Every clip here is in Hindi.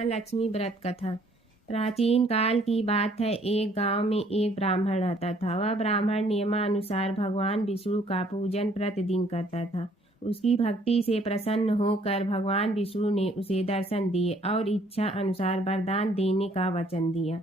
महालक्ष्मी व्रत कथा। प्राचीन काल की बात है। एक गांव में एक ब्राह्मण रहता था। वह ब्राह्मण नियमानुसार भगवान विष्णु का पूजन प्रतिदिन करता था। उसकी भक्ति से प्रसन्न होकर भगवान विष्णु ने उसे दर्शन दिए और इच्छा अनुसार वरदान देने का वचन दिया।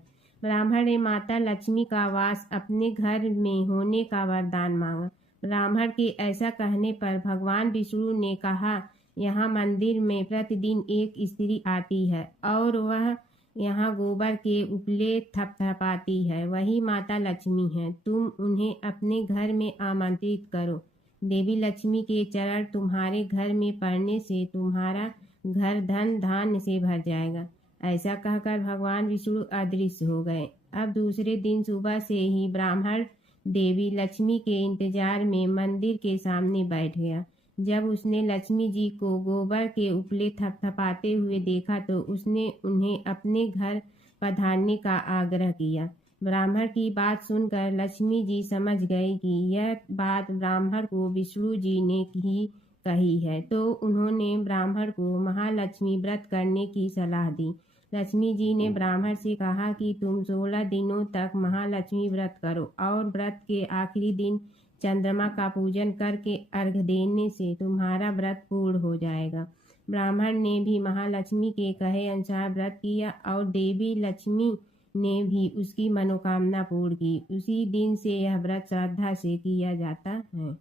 ब्राह्मण ने माता लक्ष्मी का वास अपने घर में होने का वरदान मांगा। ब्राह्मण के ऐसा कहने पर भगवान विष्णु ने कहा, यहाँ मंदिर में प्रतिदिन एक स्त्री आती है और वह यहाँ गोबर के उपले थपथपाती है। वही माता लक्ष्मी है। तुम उन्हें अपने घर में आमंत्रित करो। देवी लक्ष्मी के चरण तुम्हारे घर में पड़ने से तुम्हारा घर धन धान्य से भर जाएगा। ऐसा कहकर भगवान विष्णु अदृश्य हो गए। अब दूसरे दिन सुबह से ही ब्राह्मण देवी लक्ष्मी के इंतजार में मंदिर के सामने बैठ गया। जब उसने लक्ष्मी जी को गोबर के उपले थपथपाते हुए देखा तो उसने उन्हें अपने घर पधारने का आग्रह किया। ब्राह्मण की बात सुनकर लक्ष्मी जी समझ गई कि यह बात ब्राह्मण को विष्णु जी ने ही कही है, तो उन्होंने ब्राह्मण को महालक्ष्मी व्रत करने की सलाह दी। लक्ष्मी जी ने ब्राह्मण से कहा कि तुम 16 दिनों तक महालक्ष्मी व्रत करो और व्रत के आखिरी दिन चंद्रमा का पूजन करके अर्घ्य देने से तुम्हारा व्रत पूर्ण हो जाएगा। ब्राह्मण ने भी महालक्ष्मी के कहे अनुसार व्रत किया और देवी लक्ष्मी ने भी उसकी मनोकामना पूर्ण की। उसी दिन से यह व्रत श्रद्धा से किया जाता है।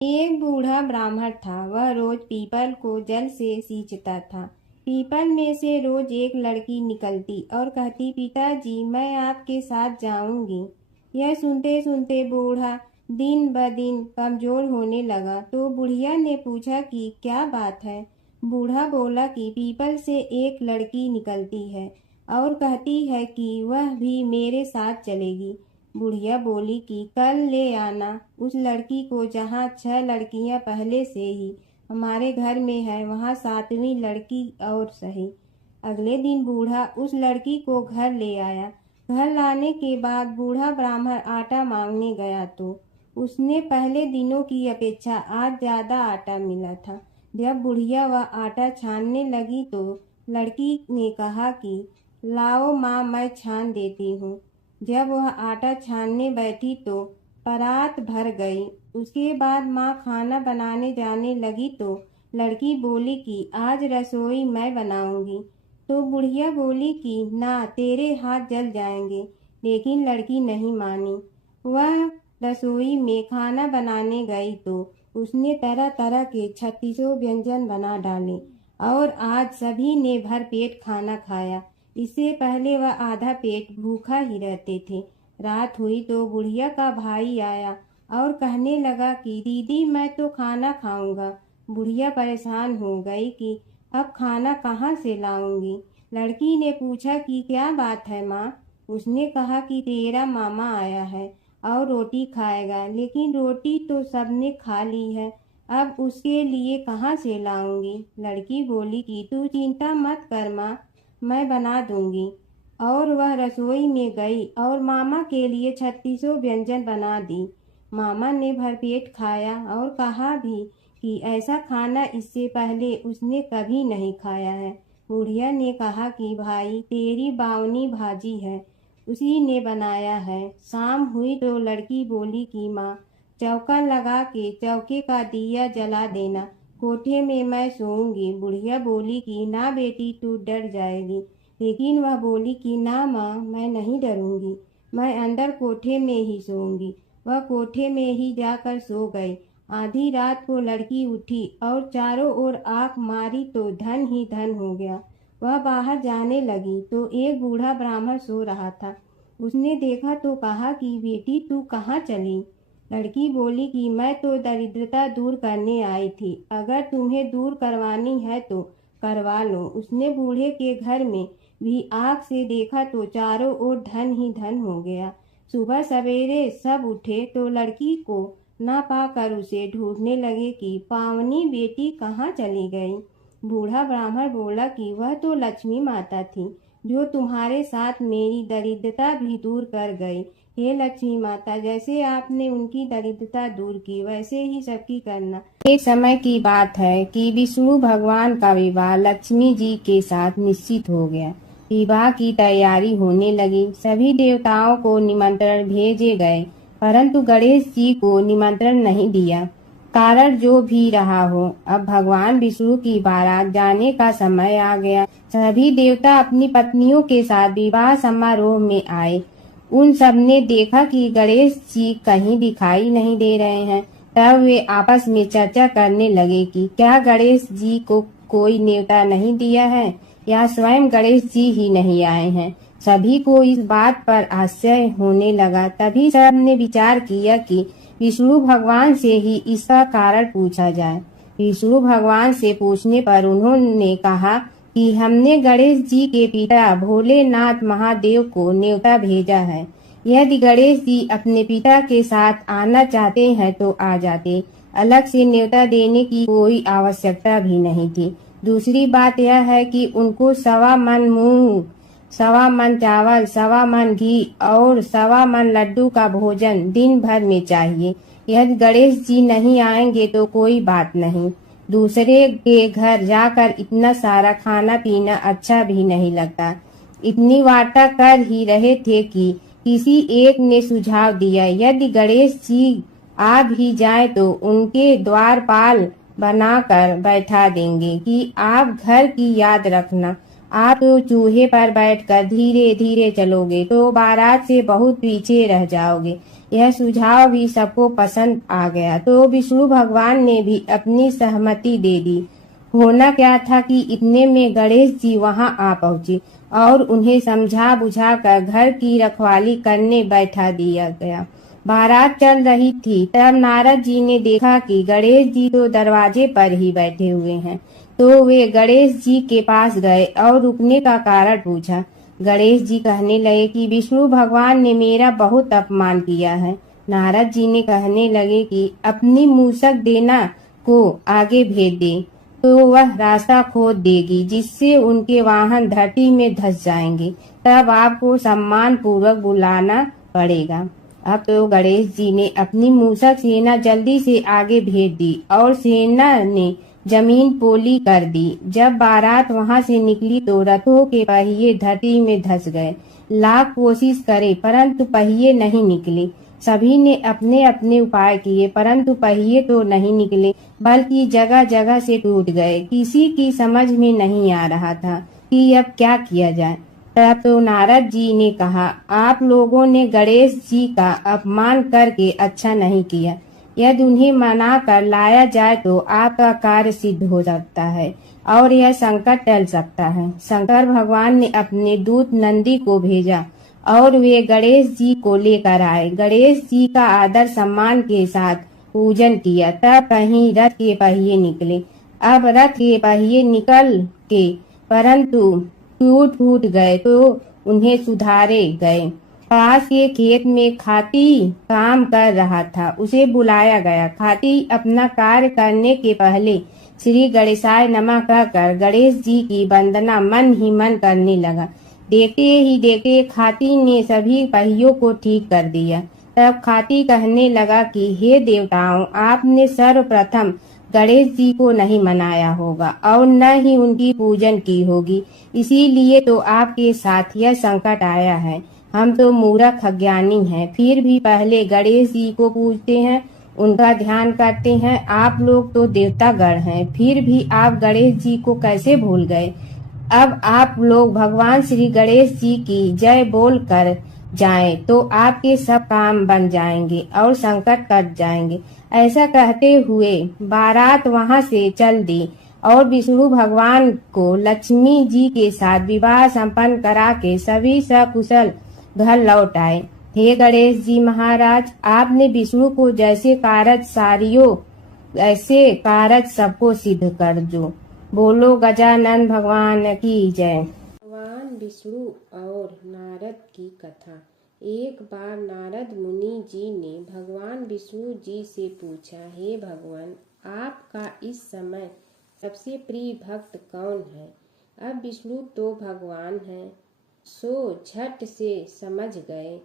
एक बूढ़ा ब्राह्मण था। वह रोज पीपल को जल से सींचता था। पीपल में से रोज एक लड़की निकलती और कहती, पिताजी मैं आपके साथ जाऊंगी। यह सुनते सुनते बूढ़ा दिन ब दिन कमजोर होने लगा। तो बुढ़िया ने पूछा कि क्या बात है। बूढ़ा बोला कि पीपल से एक लड़की निकलती है और कहती है कि वह भी मेरे साथ चलेगी। बुढ़िया बोली कि कल ले आना उस लड़की को, जहाँ 6 लड़कियां पहले से ही हमारे घर में है, वहाँ 7वीं लड़की और सही। अगले दिन बूढ़ा उस लड़की को घर ले आया। घर लाने के बाद बूढ़ा ब्राह्मण आटा मांगने गया तो उसने पहले दिनों की अपेक्षा आज ज्यादा आटा मिला था। जब बुढ़िया वह आटा छानने लगी तो लड़की ने कहा कि लाओ माँ, मैं छान देती हूँ। जब वह आटा छानने बैठी तो परात भर गई। उसके बाद माँ खाना बनाने जाने लगी तो लड़की बोली कि आज रसोई मैं बनाऊंगी। तो बुढ़िया बोली कि ना, तेरे हाथ जल जाएंगे। लेकिन लड़की नहीं मानी। वह रसोई में खाना बनाने गई तो उसने तरह तरह के 36 व्यंजन बना डाले और आज सभी ने भर पेट खाना खाया। इससे पहले वह आधा पेट भूखा ही रहते थे। रात हुई तो बुढ़िया का भाई आया और कहने लगा कि दीदी मैं तो खाना खाऊंगा। बुढ़िया परेशान हो गई कि अब खाना कहाँ से लाऊंगी। लड़की ने पूछा कि क्या बात है माँ। उसने कहा कि तेरा मामा आया है और रोटी खाएगा, लेकिन रोटी तो सबने खा ली है, अब उसके लिए कहाँ से लाऊंगी। लड़की बोली कि तू चिंता मत कर माँ, मैं बना दूंगी। और वह रसोई में गई और मामा के लिए 36 व्यंजन बना दी। मामा ने भरपेट खाया और कहा भी कि ऐसा खाना इससे पहले उसने कभी नहीं खाया है। बुढ़िया ने कहा कि भाई तेरी बावनी भाजी है, उसी ने बनाया है। शाम हुई तो लड़की बोली कि माँ चौका लगा के चौके का दिया जला देना, कोठे में मैं सोऊंगी। बुढ़िया बोली कि ना बेटी, तू डर जाएगी। लेकिन वह बोली कि ना माँ, मैं नहीं डरूंगी, मैं अंदर कोठे में ही सोऊंगी। वह कोठे में ही जाकर सो गई। आधी रात को लड़की उठी और चारों ओर आंख मारी तो धन ही धन हो गया। वह बाहर जाने लगी तो एक बूढ़ा ब्राह्मण सो रहा था। उसने देखा तो कहा कि बेटी तू कहाँ चली। लड़की बोली कि मैं तो दरिद्रता दूर करने आई थी, अगर तुम्हें दूर करवानी है तो करवा लो। उसने बूढ़े के घर में भी आँख से देखा तो चारों ओर धन ही धन हो गया। सुबह सवेरे सब उठे तो लड़की को ना पाकर उसे ढूंढने लगे कि पावनी बेटी कहाँ चली गई। बूढ़ा ब्राह्मण बोला कि वह तो लक्ष्मी माता थी, जो तुम्हारे साथ मेरी दरिद्रता भी दूर कर गई। हे लक्ष्मी माता, जैसे आपने उनकी दरिद्रता दूर की वैसे ही सबकी करना। एक समय की बात है कि विष्णु भगवान का विवाह लक्ष्मी जी के साथ निश्चित हो गया। विवाह की तैयारी होने लगी। सभी देवताओं को निमंत्रण भेजे गए, परंतु गणेश जी को निमंत्रण नहीं दिया। कारण जो भी रहा हो, अब भगवान विष्णु की बारात जाने का समय आ गया। सभी देवता अपनी पत्नियों के साथ विवाह समारोह में आए। उन सब ने देखा कि गणेश जी कहीं दिखाई नहीं दे रहे हैं। तब वे आपस में चर्चा करने लगे कि क्या गणेश जी को कोई न्योता नहीं दिया है या स्वयं गणेश जी ही नहीं आए हैं। सभी को इस बात पर आश्चर्य होने लगा। तभी सब ने विचार किया कि विष्णु भगवान से ही इसका कारण पूछा जाए। विष्णु भगवान से पूछने पर उन्होंने कहा कि हमने गणेश जी के पिता भोलेनाथ महादेव को न्योता भेजा है। यदि गणेश जी अपने पिता के साथ आना चाहते हैं तो आ जाते। अलग से न्योता देने की कोई आवश्यकता भी नहीं थी। दूसरी बात यह है कि उनको 1.25 मन मूंग, 1.25 मन चावल, 1.25 मन घी और 1.25 मन लड्डू का भोजन दिन भर में चाहिए। यदि गणेश जी नहीं आएंगे तो कोई बात नहीं। दूसरे के घर जाकर इतना सारा खाना पीना अच्छा भी नहीं लगता। इतनी वार्ता कर ही रहे थे कि किसी एक ने सुझाव दिया, यदि गणेश जी आ भी जाए तो उनके द्वारपाल बनाकर बैठा देंगे कि आप घर की याद रखना। आप तो चूहे पर बैठकर धीरे धीरे चलोगे तो बारात से बहुत पीछे रह जाओगे। यह सुझाव भी सबको पसंद आ गया तो विष्णु भगवान ने भी अपनी सहमति दे दी। होना क्या था कि इतने में गणेश जी वहां आ पहुंचे और उन्हें समझा बुझा कर घर की रखवाली करने बैठा दिया गया। बारात चल रही थी, तब नारद जी ने देखा कि गणेश जी तो दरवाजे पर ही बैठे हुए हैं। तो वे गणेश जी के पास गए और रुकने का कारण पूछा। गणेश जी कहने लगे कि विष्णु भगवान ने मेरा बहुत अपमान किया है। नारद जी ने कहने लगे कि अपनी मूसक देना को आगे भेज दे तो वह रास्ता खोद देगी, जिससे उनके वाहन धरती में धंस जाएंगे। तब आपको सम्मान पूर्वक बुलाना पड़ेगा। अब तो गणेश जी ने अपनी मूसक सेना जल्दी से आगे भेज दी और सेना ने जमीन पोली कर दी। जब बारात वहां से निकली तो रथों के पहिए धरती में धंस गए। लाख कोशिश करे परंतु पहिए नहीं निकले। सभी ने अपने अपने उपाय किए परंतु पहिए तो नहीं निकले, बल्कि जगह जगह से टूट गए। किसी की समझ में नहीं आ रहा था कि अब क्या किया जाए। तब तो नारद जी ने कहा, आप लोगों ने गणेश जी का अपमान करके अच्छा नहीं किया। यदि उन्हें मना कर लाया जाए तो आपका कार्य सिद्ध हो सकता है और यह संकट टल सकता है। शंकर भगवान ने अपने दूत नंदी को भेजा और वे गणेश जी को लेकर आए। गणेश जी का आदर सम्मान के साथ पूजन किया। तब कहीं रथ के पहिए निकले। अब रथ के पहिए निकल के परंतु टूट फूट गए तो उन्हें सुधारे गए। पास के खेत में खाती काम कर रहा था, उसे बुलाया गया। खाती अपना कार्य करने के पहले श्री गणेशाय नमः कहकर गणेश जी की वंदना मन ही मन करने लगा। देखते ही देखते खाती ने सभी पहियों को ठीक कर दिया। तब खाती कहने लगा कि हे देवताओं, आपने सर्वप्रथम गणेश जी को नहीं मनाया होगा और न ही उनकी पूजन की होगी, इसीलिए तो आपके साथ यह संकट आया है। हम तो मूर्ख अज्ञानी हैं, फिर भी पहले गणेश जी को पूजते हैं, उनका ध्यान करते हैं। आप लोग तो देवतागण हैं, फिर भी आप गणेश जी को कैसे भूल गए। अब आप लोग भगवान श्री गणेश जी की जय बोल कर जाएं तो आपके सब काम बन जाएंगे और संकट कट जाएंगे। ऐसा कहते हुए बारात वहां से चल दी और विष्णु भगवान को लक्ष्मी जी के साथ विवाह संपन्न करा के सभी सकुशल घर लौट आए। हे गणेश जी महाराज, आपने विष्णु को जैसे कारज सारियो ऐसे कारज सबको सिद्ध कर जो। बोलो गजानन भगवान की जय। भगवान विष्णु और नारद की कथा। एक बार नारद मुनि जी ने भगवान विष्णु जी से पूछा, हे भगवान, आपका इस समय सबसे प्रिय भक्त कौन है। अब विष्णु तो भगवान हैं, सो झट से समझ गए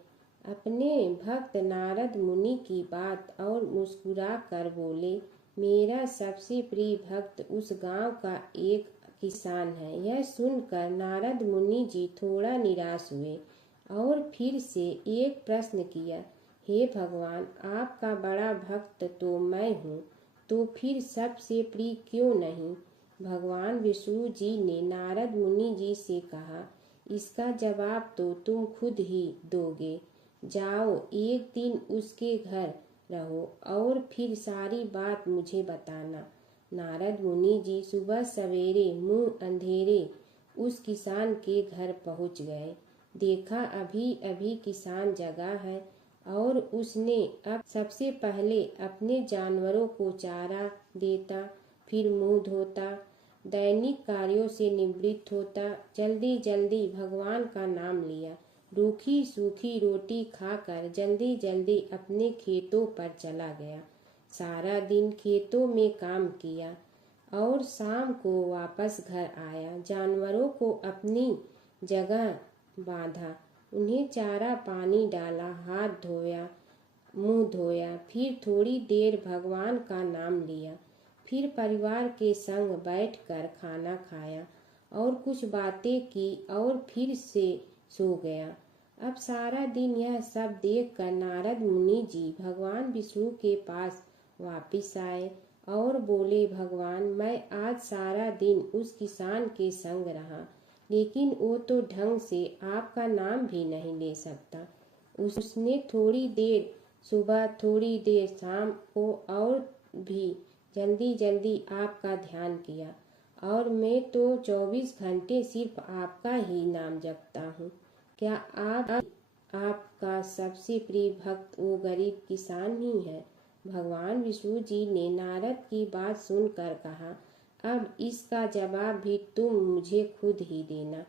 अपने भक्त नारद मुनि की बात और मुस्कुरा कर बोले, मेरा सबसे प्रिय भक्त उस गांव का एक किसान है। यह सुनकर नारद मुनि जी थोड़ा निराश हुए और फिर से एक प्रश्न किया, हे भगवान, आपका बड़ा भक्त तो मैं हूँ, तो फिर सबसे प्रिय क्यों नहीं? भगवान विष्णु जी ने नारद मुनि जी से कहा, इसका जवाब तो तुम खुद ही दोगे। जाओ, एक दिन उसके घर रहो और फिर सारी बात मुझे बताना। नारद मुनि जी सुबह सवेरे मुंह अंधेरे उस किसान के घर पहुंच गए। देखा अभी अभी किसान जगा है और उसने अब सबसे पहले अपने जानवरों को चारा देता, फिर मुंह धोता, दैनिक कार्यों से निवृत्त होता, जल्दी जल्दी भगवान का नाम लिया, रूखी सूखी रोटी खाकर जल्दी जल्दी अपने खेतों पर चला गया। सारा दिन खेतों में काम किया और शाम को वापस घर आया। जानवरों को अपनी जगह बांधा, उन्हें चारा पानी डाला, हाथ धोया, मुंह धोया, फिर थोड़ी देर भगवान का नाम लिया, फिर परिवार के संग बैठकर खाना खाया और कुछ बातें की और फिर से सो गया। अब सारा दिन यह सब देखकर नारद मुनि जी भगवान विष्णु के पास वापिस आए और बोले, भगवान, मैं आज सारा दिन उस किसान के संग रहा, लेकिन वो तो ढंग से आपका नाम भी नहीं ले सकता। उसने थोड़ी देर सुबह, थोड़ी देर शाम को और भी जल्दी जल्दी आपका ध्यान किया, और मैं तो 24 घंटे सिर्फ आपका ही नाम जपता हूँ। क्या आपका सबसे प्रिय भक्त वो गरीब किसान ही है? भगवान विष्णु जी ने नारद की बात सुनकर कहा, अब इसका जवाब भी तुम मुझे खुद ही देना।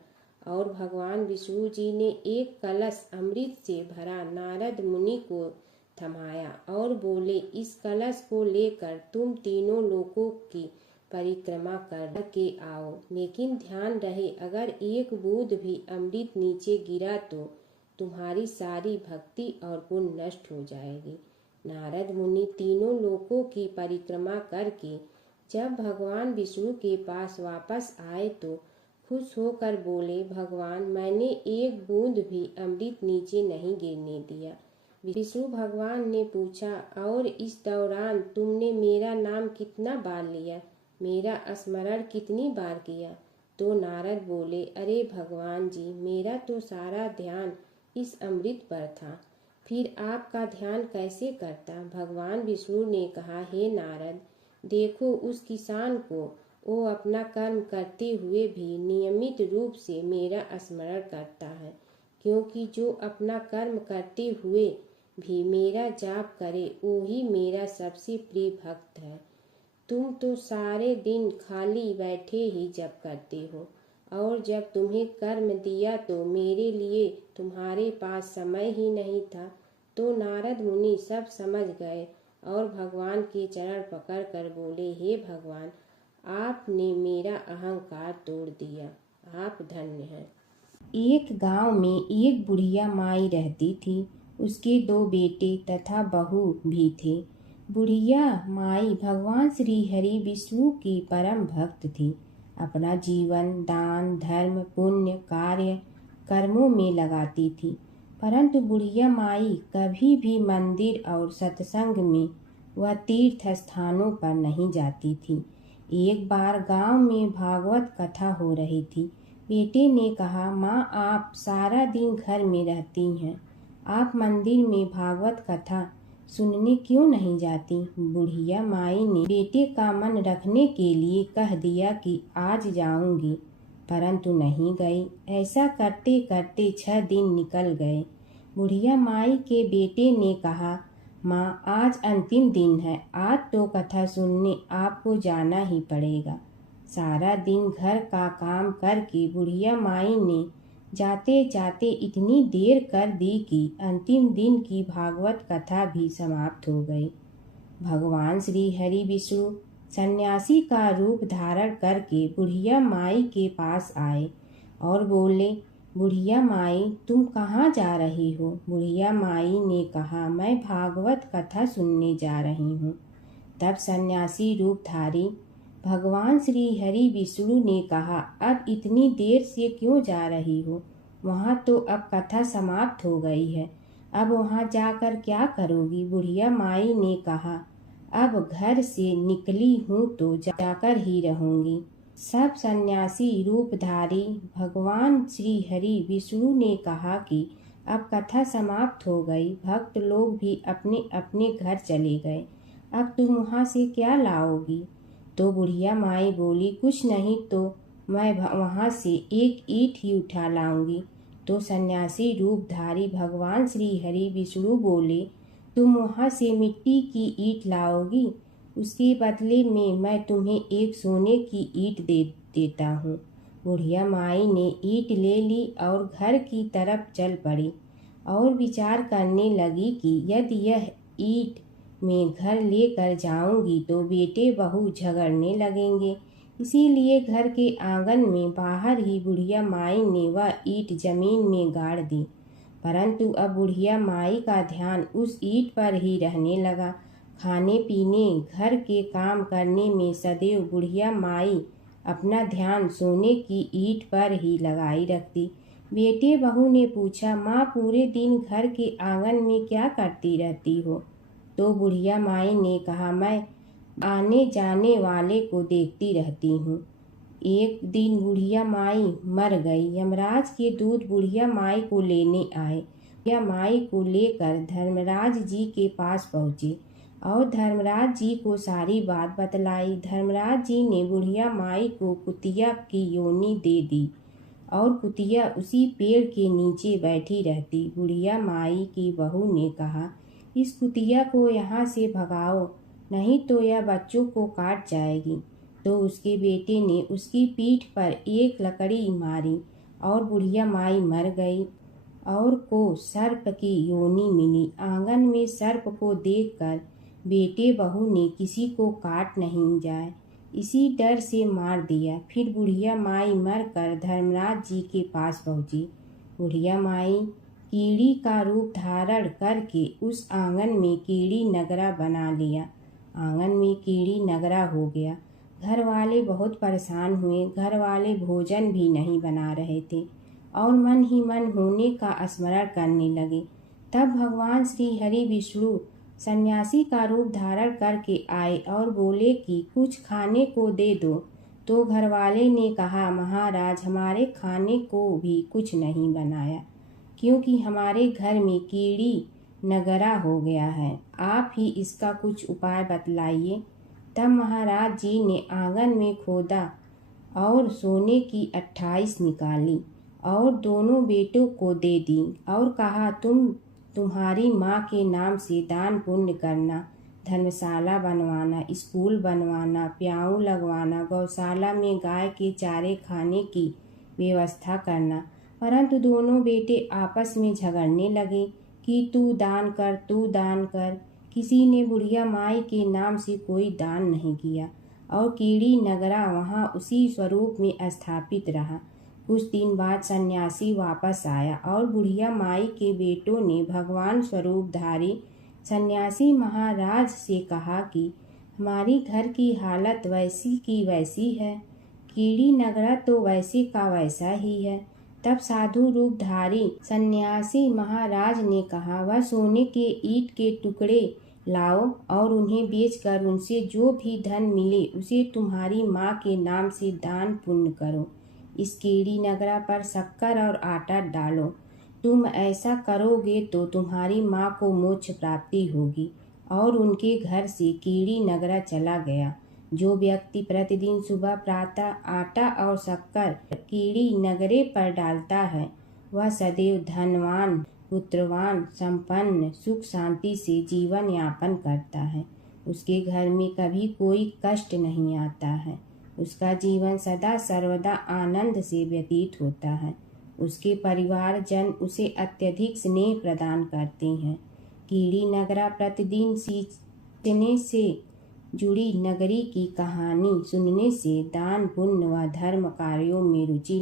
और भगवान विष्णु जी ने एक कलश अमृत से भरा नारद मुनि को थमाया और बोले, इस कलश को लेकर तुम तीनों लोकों की परिक्रमा कर के आओ, लेकिन ध्यान रहे अगर एक बूंद भी अमृत नीचे गिरा तो तुम्हारी सारी भक्ति और पुण्य नष्ट हो जाएगी। नारद मुनि तीनों लोकों की परिक्रमा करके जब भगवान विष्णु के पास वापस आए तो खुश होकर बोले, भगवान, मैंने एक बूंद भी अमृत नीचे नहीं गिरने दिया। विष्णु भगवान ने पूछा, और इस दौरान तुमने मेरा नाम कितना बार लिया, मेरा स्मरण कितनी बार किया? तो नारद बोले, अरे भगवान जी, मेरा तो सारा ध्यान इस अमृत पर था, फिर आपका ध्यान कैसे करता? भगवान विष्णु ने कहा, हे नारद, देखो उस किसान को, वो अपना कर्म करते हुए भी नियमित रूप से मेरा स्मरण करता है, क्योंकि जो अपना कर्म करते हुए भी मेरा जाप करे वो ही मेरा सबसे प्रिय भक्त है। तुम तो सारे दिन खाली बैठे ही जप करते हो, और जब तुम्हें कर्म दिया तो मेरे लिए तुम्हारे पास समय ही नहीं था। तो नारद मुनि सब समझ गए और भगवान के चरण पकड़ कर बोले, हे भगवान, आपने मेरा अहंकार तोड़ दिया, आप धन्य हैं। एक गांव में एक बुढ़िया माई रहती थी। उसके 2 बेटे तथा बहू भी थे। बुढ़िया माई भगवान श्री हरि विष्णु की परम भक्त थी। अपना जीवन दान धर्म पुण्य कार्य कर्मों में लगाती थी, परंतु बुढ़िया माई कभी भी मंदिर और सत्संग में व तीर्थ स्थानों पर नहीं जाती थी। एक बार गांव में भागवत कथा हो रही थी। बेटे ने कहा, माँ, आप सारा दिन घर में रहती हैं, आप मंदिर में भागवत कथा सुनने क्यों नहीं जाती? बुढ़िया माई ने बेटे का मन रखने के लिए कह दिया कि आज जाऊंगी, परंतु नहीं गई। ऐसा करते करते 6 दिन निकल गए। बुढ़िया माई के बेटे ने कहा, माँ, आज अंतिम दिन है, आज तो कथा सुनने आपको जाना ही पड़ेगा। सारा दिन घर का काम करके बुढ़िया माई ने जाते जाते इतनी देर कर दी कि अंतिम दिन की भागवत कथा भी समाप्त हो गई। भगवान श्री हरि विष्णु सन्यासी का रूप धारण करके बुढ़िया माई के पास आए और बोले, बुढ़िया माई, तुम कहाँ जा रही हो? बुढ़िया माई ने कहा, मैं भागवत कथा सुनने जा रही हूँ। तब सन्यासी रूपधारी भगवान श्री हरि विष्णु ने कहा, अब इतनी देर से क्यों जा रही हो? वहाँ तो अब कथा समाप्त हो गई है, अब वहाँ जाकर क्या करोगी? बुढ़िया माई ने कहा, अब घर से निकली हूँ तो जाकर ही रहूंगी। सब सन्यासी रूपधारी भगवान श्री हरि विष्णु ने कहा कि अब कथा समाप्त हो गई, भक्त लोग भी अपने अपने घर चले गए, अब तुम वहाँ से क्या लाओगी? तो बुढ़िया माई बोली, कुछ नहीं तो मैं वहाँ से एक ईंट ही उठा लाऊंगी। तो सन्यासी रूपधारी भगवान श्री हरि विष्णु बोले, तुम वहाँ से मिट्टी की ईंट लाओगी, उसके बदले में मैं तुम्हें एक सोने की ईंट देता हूँ। बुढ़िया माई ने ईंट ले ली और घर की तरफ चल पड़ी और विचार करने लगी कि यदि यह ईंट मैं घर लेकर जाऊंगी तो बेटे बहू झगड़ने लगेंगे, इसीलिए घर के आंगन में बाहर ही बुढ़िया माई ने वह ईंट जमीन में गाड़ दी। परंतु अब बुढ़िया माई का ध्यान उस ईंट पर ही रहने लगा। खाने पीने घर के काम करने में सदैव बुढ़िया माई अपना ध्यान सोने की ईंट पर ही लगाई रखती। बेटे बहू ने पूछा, माँ पूरे दिन घर के आंगन में क्या करती रहती हो? तो बुढ़िया माई ने कहा, मैं आने जाने वाले को देखती रहती हूँ। एक दिन बुढ़िया माई मर गई। यमराज के दूत बुढ़िया माई को लेने आए। बुढ़िया माई को लेकर धर्मराज जी के पास पहुँचे और धर्मराज जी को सारी बात बतलाई। धर्मराज जी ने बुढ़िया माई को कुतिया की योनि दे दी और कुतिया उसी पेड़ के नीचे बैठी रहती। बुढ़िया माई की बहू ने कहा, इस कुतिया को यहाँ से भगाओ, नहीं तो यह बच्चों को काट जाएगी। तो उसके बेटे ने उसकी पीठ पर एक लकड़ी मारी और बुढ़िया माई मर गई और को सर्प की योनि मिली। आंगन में सर्प को देखकर बेटे बहू ने किसी को काट नहीं जाए इसी डर से मार दिया। फिर बुढ़िया माई मरकर धर्मराज जी के पास पहुंची। बुढ़िया माई कीड़ी का रूप धारण करके उस आंगन में कीड़ी नगरा बना लिया। आंगन में कीड़ी नगरा हो गया। घर वाले बहुत परेशान हुए। घर वाले भोजन भी नहीं बना रहे थे और मन ही मन होने का स्मरण करने लगे। तब भगवान श्री हरि विष्णु सन्यासी का रूप धारण करके आए और बोले कि कुछ खाने को दे दो। तो घरवाले ने कहा, महाराज हमारे खाने को भी कुछ नहीं बनाया, क्योंकि हमारे घर में कीड़ी नगरा हो गया है, आप ही इसका कुछ उपाय बतलाइए। तब महाराज जी ने आंगन में खोदा और सोने की 28 निकाली और दोनों बेटों को दे दी और कहा, तुम्हारी माँ के नाम से दान पुण्य करना, धर्मशाला बनवाना, स्कूल बनवाना, प्याऊ लगवाना, गौशाला में गाय के चारे खाने की व्यवस्था करना। परंतु दोनों बेटे आपस में झगड़ने लगे कि तू दान कर, तू दान कर। किसी ने बुढ़िया माई के नाम से कोई दान नहीं किया और कीड़ी नगरा वहाँ उसी स्वरूप में स्थापित रहा। कुछ दिन बाद सन्यासी वापस आया और बुढ़िया माई के बेटों ने भगवान स्वरूपधारी सन्यासी महाराज से कहा कि हमारी घर की हालत वैसी की वैसी है, कीड़ी नगरा तो वैसे का वैसा ही है। तब साधु रूपधारी सन्यासी महाराज ने कहा, वह सोने के ईंट के टुकड़े लाओ और उन्हें बेचकर उनसे जो भी धन मिले उसे तुम्हारी माँ के नाम से दान पुण्य करो। इस कीड़ी नगरा पर शक्कर और आटा डालो। तुम ऐसा करोगे तो तुम्हारी माँ को मोक्ष प्राप्ति होगी। और उनके घर से कीड़ी नगरा चला गया। जो व्यक्ति प्रतिदिन सुबह प्रातः आटा और शक्कर कीड़ी नगरे पर डालता है, वह सदैव धनवान, पुत्रवान, संपन्न, सुख शांति से जीवन यापन करता है। उसके घर में कभी कोई कष्ट नहीं आता है। उसका जीवन सदा सर्वदा आनंद से व्यतीत होता है। उसके परिवार जन उसे अत्यधिक स्नेह प्रदान करते हैं। कीड़ी नगरा प्रतिदिन सींचने से जुड़ी नगरी की कहानी सुनने से दान पुण्य व धर्म कार्यों में रुचि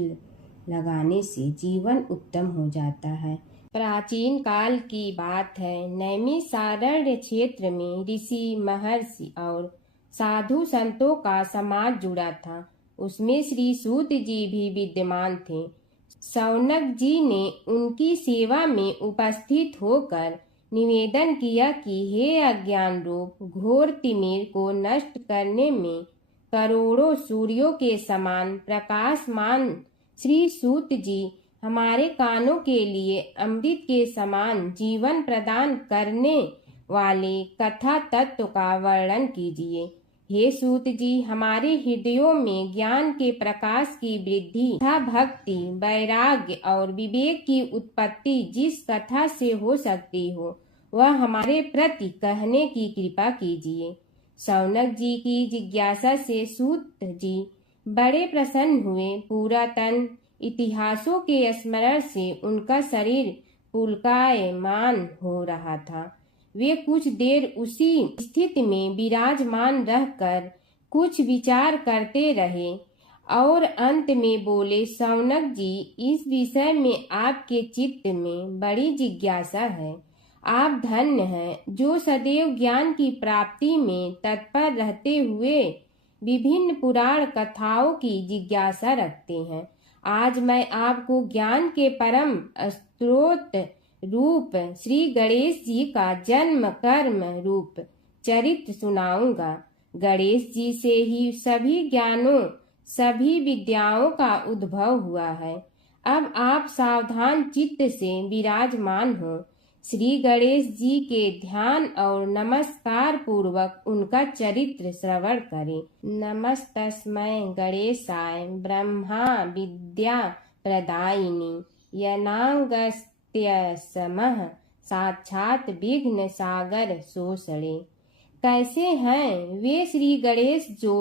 लगाने से जीवन उत्तम हो जाता है। प्राचीन काल की बात है। नैमिषारण्य क्षेत्र में ऋषि, महर्षि और साधु संतों का समाज जुड़ा था। उसमें श्री सूत जी भी विद्यमान थे। शौनक जी ने उनकी सेवा में उपस्थित होकर निवेदन किया कि हे अज्ञान रूप घोर तिमिर को नष्ट करने में करोड़ों सूर्यों के समान प्रकाशमान श्री सूत जी हमारे कानों के लिए अमृत के समान जीवन प्रदान करने वाले कथा तत्व का वर्णन कीजिए। हे सूत जी, हमारे हृदयों में ज्ञान के प्रकाश की वृद्धि तथा भक्ति, वैराग्य और विवेक की उत्पत्ति जिस कथा से हो सकती हो वह हमारे प्रति कहने की कृपा कीजिए। शौनक जी की जिज्ञासा से सूत जी बड़े प्रसन्न हुए। पुरातन इतिहासों के स्मरण से उनका शरीर पुलकायमान हो रहा था। वे कुछ देर उसी स्थिति में विराजमान रहकर कुछ विचार करते रहे और अंत में बोले, शौनक जी, इस विषय में आपके चित्त में बड़ी जिज्ञासा है। आप धन्य हैं जो सदैव ज्ञान की प्राप्ति में तत्पर रहते हुए विभिन्न पुराण कथाओं की जिज्ञासा रखते हैं। आज मैं आपको ज्ञान के परम स्रोत रूप श्री गणेश जी का जन्म कर्म रूप चरित्र सुनाऊंगा। गणेश जी से ही सभी ज्ञानों, सभी विद्याओं का उद्भव हुआ है। अब आप सावधान चित्त से विराजमान हो। श्री गणेश जी के ध्यान और नमस्कार पूर्वक उनका चरित्र श्रवण करें। नमस्तस्मै गणेशाय ब्रह्मा विद्या प्रदायिनी यनागस्त्यसमः साक्षात विघ्न सागर सोषणे। कैसे हैं वे श्री गणेश जो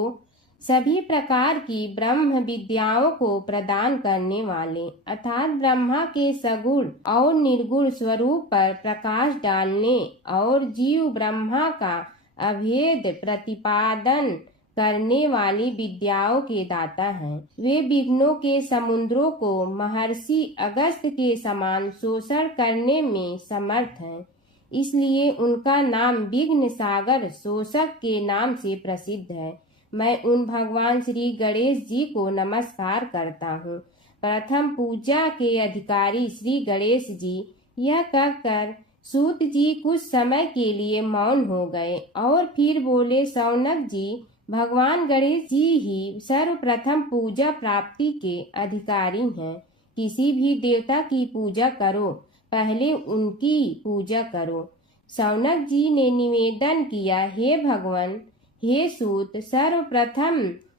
सभी प्रकार की ब्रह्म विद्याओं को प्रदान करने वाले अर्थात ब्रह्मा के सगुण और निर्गुण स्वरूप पर प्रकाश डालने और जीव ब्रह्मा का अभेद प्रतिपादन करने वाली विद्याओं के दाता हैं। वे विघ्नों के समुद्रों को महर्षि अगस्त्य के समान शोषण करने में समर्थ हैं। इसलिए उनका नाम विघ्न सागर शोषक के नाम से प्रसिद्ध है। मैं उन भगवान श्री गणेश जी को नमस्कार करता हूँ। प्रथम पूजा के अधिकारी श्री गणेश जी, यह कहकर सूत जी कुछ समय के लिए मौन हो गए और फिर बोले, शौनक जी, भगवान गणेश जी ही सर्वप्रथम पूजा प्राप्ति के अधिकारी हैं। किसी भी देवता की पूजा करो, पहले उनकी पूजा करो। शौनक जी ने निवेदन किया, हे भगवान, हे सूत, सर्वप्रथम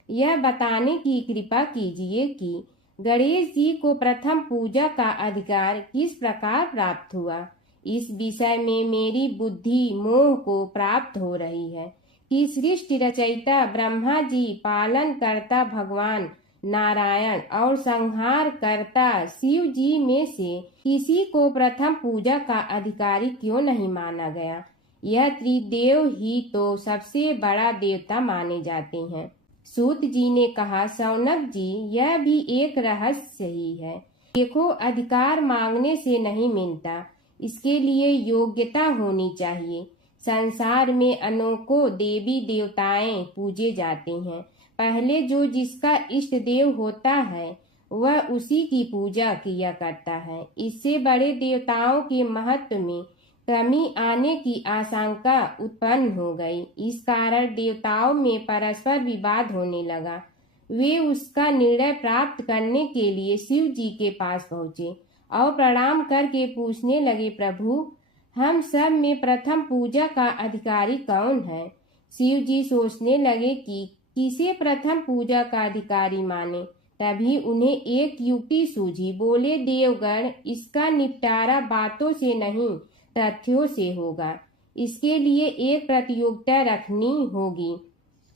यह बताने की कृपा कीजिए कि गणेश जी को प्रथम पूजा का अधिकार किस प्रकार प्राप्त हुआ। इस विषय में मेरी बुद्धि मोह को प्राप्त हो रही है कि सृष्टि रचयिता ब्रह्मा जी, पालन करता भगवान नारायण और संहार करता शिव जी में से किसी को प्रथम पूजा का अधिकारी क्यों नहीं माना गया। यह त्रिदेव ही तो सबसे बड़ा देवता माने जाते हैं। सूत जी ने कहा, शौनक जी, यह भी एक रहस्य ही है। देखो, अधिकार मांगने से नहीं मिलता, इसके लिए योग्यता होनी चाहिए। संसार में अनेकों देवी देवताएं पूजे जाते हैं। पहले जो जिसका इष्ट देव होता है वह उसी की पूजा किया करता है। इससे बड़े देवताओं के महत्व में कमी आने की आशंका उत्पन्न हो गई। इस कारण देवताओं में परस्पर विवाद होने लगा। वे उसका निर्णय प्राप्त करने के लिए शिव जी के पास पहुँचे और प्रणाम करके पूछने लगे, प्रभु, हम सब में प्रथम पूजा का अधिकारी कौन है। शिव जी सोचने लगे कि किसे प्रथम पूजा का अधिकारी माने। तभी उन्हें एक युक्ति सूझी। बोले, देवगण, इसका निपटारा बातों से नहीं तथ्यों से होगा। इसके लिए एक प्रतियोगिता रखनी होगी,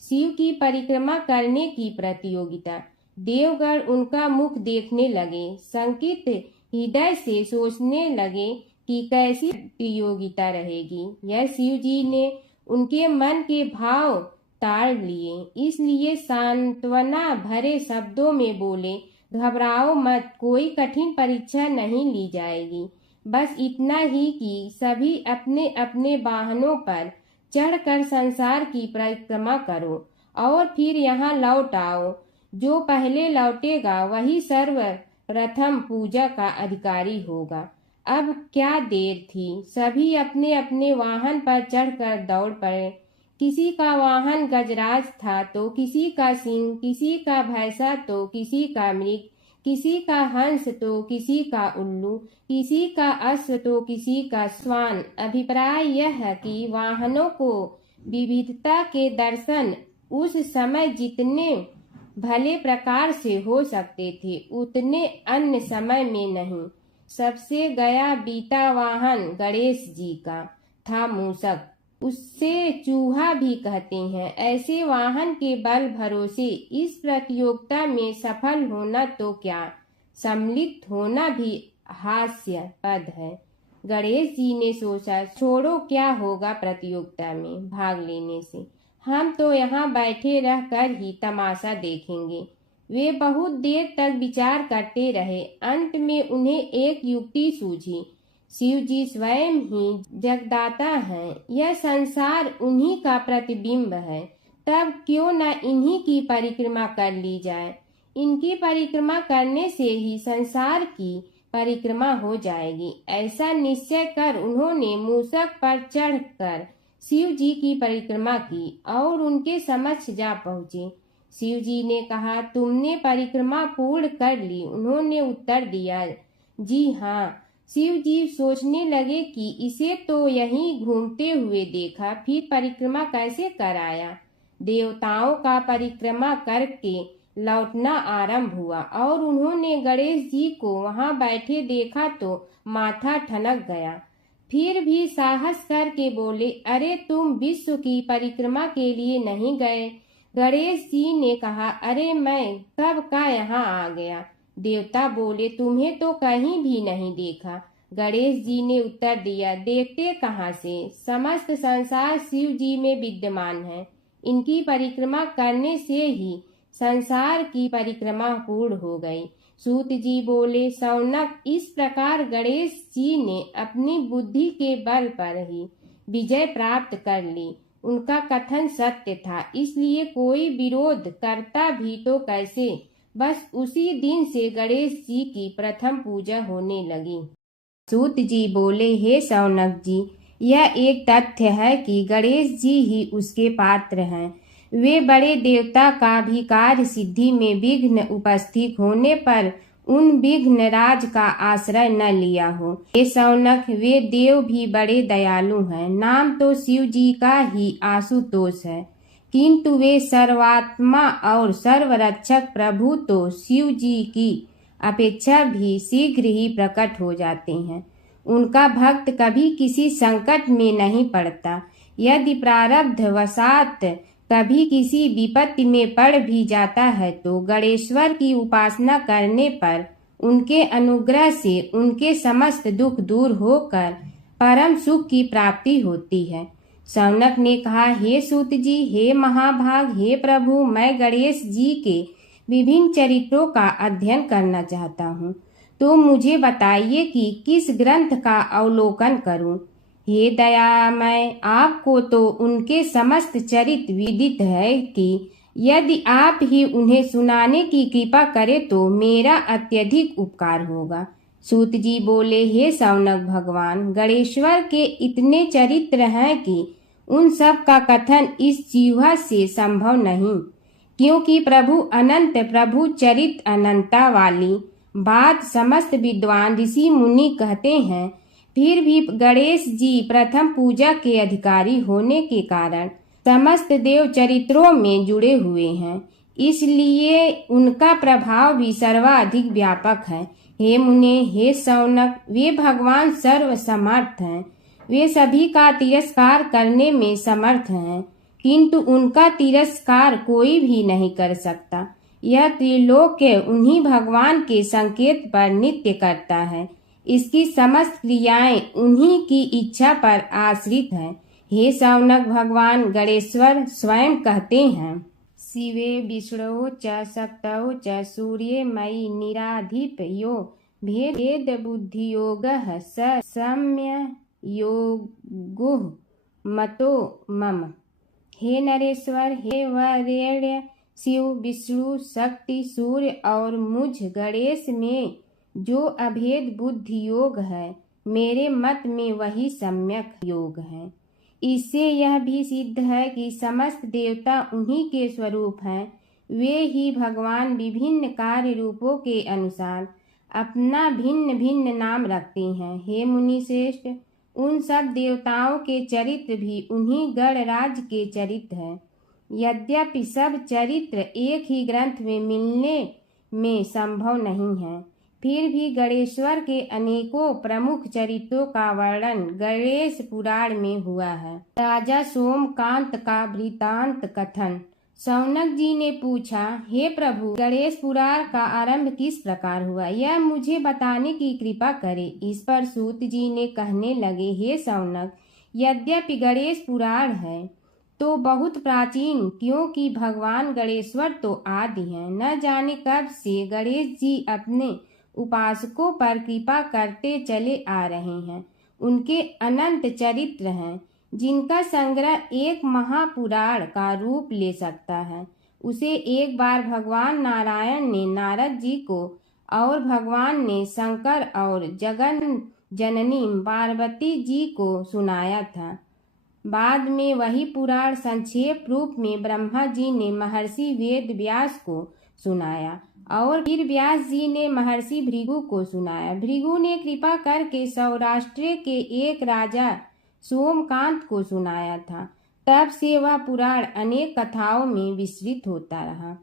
शिव की परिक्रमा करने की प्रतियोगिता। देवगण उनका मुख देखने लगे, शंकित हृदय से सोचने लगे कि कैसी प्रतियोगिता रहेगी। यह शिव जी ने उनके मन के भाव ताड़ लिए, इसलिए सांत्वना भरे शब्दों में बोले, घबराओ मत, कोई कठिन परीक्षा नहीं ली जाएगी। बस इतना ही कि सभी अपने अपने वाहनों पर चढ़कर संसार की परिक्रमा करो और फिर यहाँ लौट आओ। जो पहले लौटेगा वही सर्वप्रथम पूजा का अधिकारी होगा। अब क्या देर थी, सभी अपने अपने वाहन पर चढ़कर दौड़ पड़े। किसी का वाहन गजराज था तो किसी का सिंह, किसी का भैंसा तो किसी का मृग, किसी का हंस तो किसी का उल्लू, किसी का अश्व तो किसी का श्वान। अभिप्राय यह है कि वाहनों को विविधता के दर्शन उस समय जितने भले प्रकार से हो सकते थे उतने अन्य समय में नहीं। सबसे गया बीता वाहन गणेश जी का था मूषक, उससे चूहा भी कहते हैं। ऐसे वाहन के बल भरोसे इस प्रतियोगिता में सफल होना तो क्या, सम्मिलित होना भी हास्यास्पद है। गणेश जी ने सोचा, छोड़ो, क्या होगा प्रतियोगिता में भाग लेने से, हम तो यहाँ बैठे रह कर ही तमाशा देखेंगे। वे बहुत देर तक विचार करते रहे। अंत में उन्हें एक युक्ति सूझी। शिव जी स्वयं ही जगदाता हैं, यह संसार उन्हीं का प्रतिबिंब है, तब क्यों न इन्हीं की परिक्रमा कर ली जाए। इनकी परिक्रमा करने से ही संसार की परिक्रमा हो जाएगी। ऐसा निश्चय कर उन्होंने मूषक पर चढ़कर शिव जी की परिक्रमा की और उनके समक्ष जा पहुँचे। शिव जी ने कहा, तुमने परिक्रमा पूर्ण कर ली? उन्होंने उत्तर दिया, जी हाँ। शिव जी सोचने लगे कि इसे तो यहीं घूमते हुए देखा, फिर परिक्रमा कैसे कराया। देवताओं का परिक्रमा करके लौटना आरंभ हुआ और उन्होंने गणेश जी को वहां बैठे देखा तो माथा ठनक गया। फिर भी साहस करके बोले, अरे तुम विश्व की परिक्रमा के लिए नहीं गए? गणेश जी ने कहा, अरे मैं कब का यहाँ आ गया। देवता बोले, तुम्हें तो कहीं भी नहीं देखा। गणेश जी ने उत्तर दिया, देखते कहाँ से, समस्त संसार शिव जी में विद्यमान है। इनकी परिक्रमा करने से ही संसार की परिक्रमा पूर्ण हो गई। सूत जी बोले, शौनक, इस प्रकार गणेश जी ने अपनी बुद्धि के बल पर ही विजय प्राप्त कर ली। उनका कथन सत्य था, इसलिए कोई विरोध करता भी तो कैसे। बस उसी दिन से गणेश जी की प्रथम पूजा होने लगी। सूत जी बोले, हे शौनक जी, यह एक तथ्य है कि गणेश जी ही उसके पात्र हैं। वे बड़े देवता का भी कार्य सिद्धि में विघ्न उपस्थित होने पर उन विघ्न राज का आश्रय न लिया हो। हे शौनक, वे देव भी बड़े दयालु हैं। नाम तो शिव जी का ही आशुतोष है, किंतु वे सर्वात्मा और सर्वरक्षक प्रभु तो शिव जी की अपेक्षा भी शीघ्र ही प्रकट हो जाते हैं। उनका भक्त कभी किसी संकट में नहीं पड़ता। यदि प्रारब्ध वशात कभी किसी विपत्ति में पड़ भी जाता है तो गणेश्वर की उपासना करने पर उनके अनुग्रह से उनके समस्त दुख दूर होकर परम सुख की प्राप्ति होती है। शौनक ने कहा, हे सूत जी, हे महाभाग, हे प्रभु, मैं गणेश जी के विभिन्न चरित्रों का अध्ययन करना चाहता हूँ, तो मुझे बताइए कि किस ग्रंथ का अवलोकन करूँ। हे दयामय, आपको तो उनके समस्त चरित्र विदित है कि यदि आप ही उन्हें सुनाने की कृपा करें तो मेरा अत्यधिक उपकार होगा। सूत जी बोले, हे शौनक भगवान, गणेश्वर के इतने चरित्र हैं कि उन सब का कथन इस जीवा से संभव नहीं, क्योंकि प्रभु अनंत, प्रभु चरित्र अनंता वाली बात समस्त विद्वान ऋषि मुनि कहते हैं। फिर भी गणेश जी प्रथम पूजा के अधिकारी होने के कारण समस्त देव चरित्रों में जुड़े हुए हैं, इसलिए उनका प्रभाव भी सर्वाधिक व्यापक है। हे मुने, हे शौनक, वे भगवान सर्व समर्थ हैं। वे सभी का तिरस्कार करने में समर्थ हैं, किंतु उनका तिरस्कार कोई भी नहीं कर सकता। यह त्रिलोक्य उन्हीं भगवान के संकेत पर नित्य करता है। इसकी समस्त क्रियाएं उन्हीं की इच्छा पर आश्रित हैं। हे शौनक भगवान, गणेश्वर स्वयं कहते हैं, शिवे विष्णो च शक्तौ च सूर्ये मयि निराधिप यो भेद बुद्धियोगः स सम्य योगुः मतो मम। हे नरेश्वर, हे वरेण्य शिव, विष्णु, शक्ति, सूर्य और मुझ गणेश में जो अभेद बुद्धि योग है, मेरे मत में वही सम्यक योग है। इससे यह भी सिद्ध है कि समस्त देवता उन्हीं के स्वरूप हैं। वे ही भगवान विभिन्न कार्य रूपों के अनुसार अपना भिन्न भिन्न नाम रखते हैं। हे मुनि श्रेष्ठ, उन सब देवताओं के चरित्र भी उन्हीं गणराज के चरित्र हैं। यद्यपि सब चरित्र एक ही ग्रंथ में मिलने में संभव नहीं है, फिर भी गणेश्वर के अनेकों प्रमुख चरित्रों का वर्णन गणेश पुराण में हुआ है। राजा सोमकांत का वृतांत कथन। शौनक जी ने पूछा, हे प्रभु, गणेश पुराण का आरंभ किस प्रकार हुआ, यह मुझे बताने की कृपा करे। इस पर सूत जी ने कहने लगे, हे शौनक, यद्यपि गणेश पुराण है तो बहुत प्राचीन, क्योंकि भगवान गणेश्वर तो आदि हैं। न जाने कब से गणेश जी अपने उपासकों पर कृपा करते चले आ रहे हैं। उनके अनंत चरित्र हैं, जिनका संग्रह एक महापुराण का रूप ले सकता है। उसे एक बार भगवान नारायण ने नारद जी को और भगवान ने शंकर और जगन जननी पार्वती जी को सुनाया था। बाद में वही पुराण संक्षेप रूप में ब्रह्मा जी ने महर्षि वेद व्यास को सुनाया और फिर व्यास जी ने महर्षि भृगु को सुनाया। भृगु ने कृपा करके सौराष्ट्र के एक राजा सोमकांत को सुनाया था। तब से वह पुराण अनेक कथाओं में विस्तृत होता रहा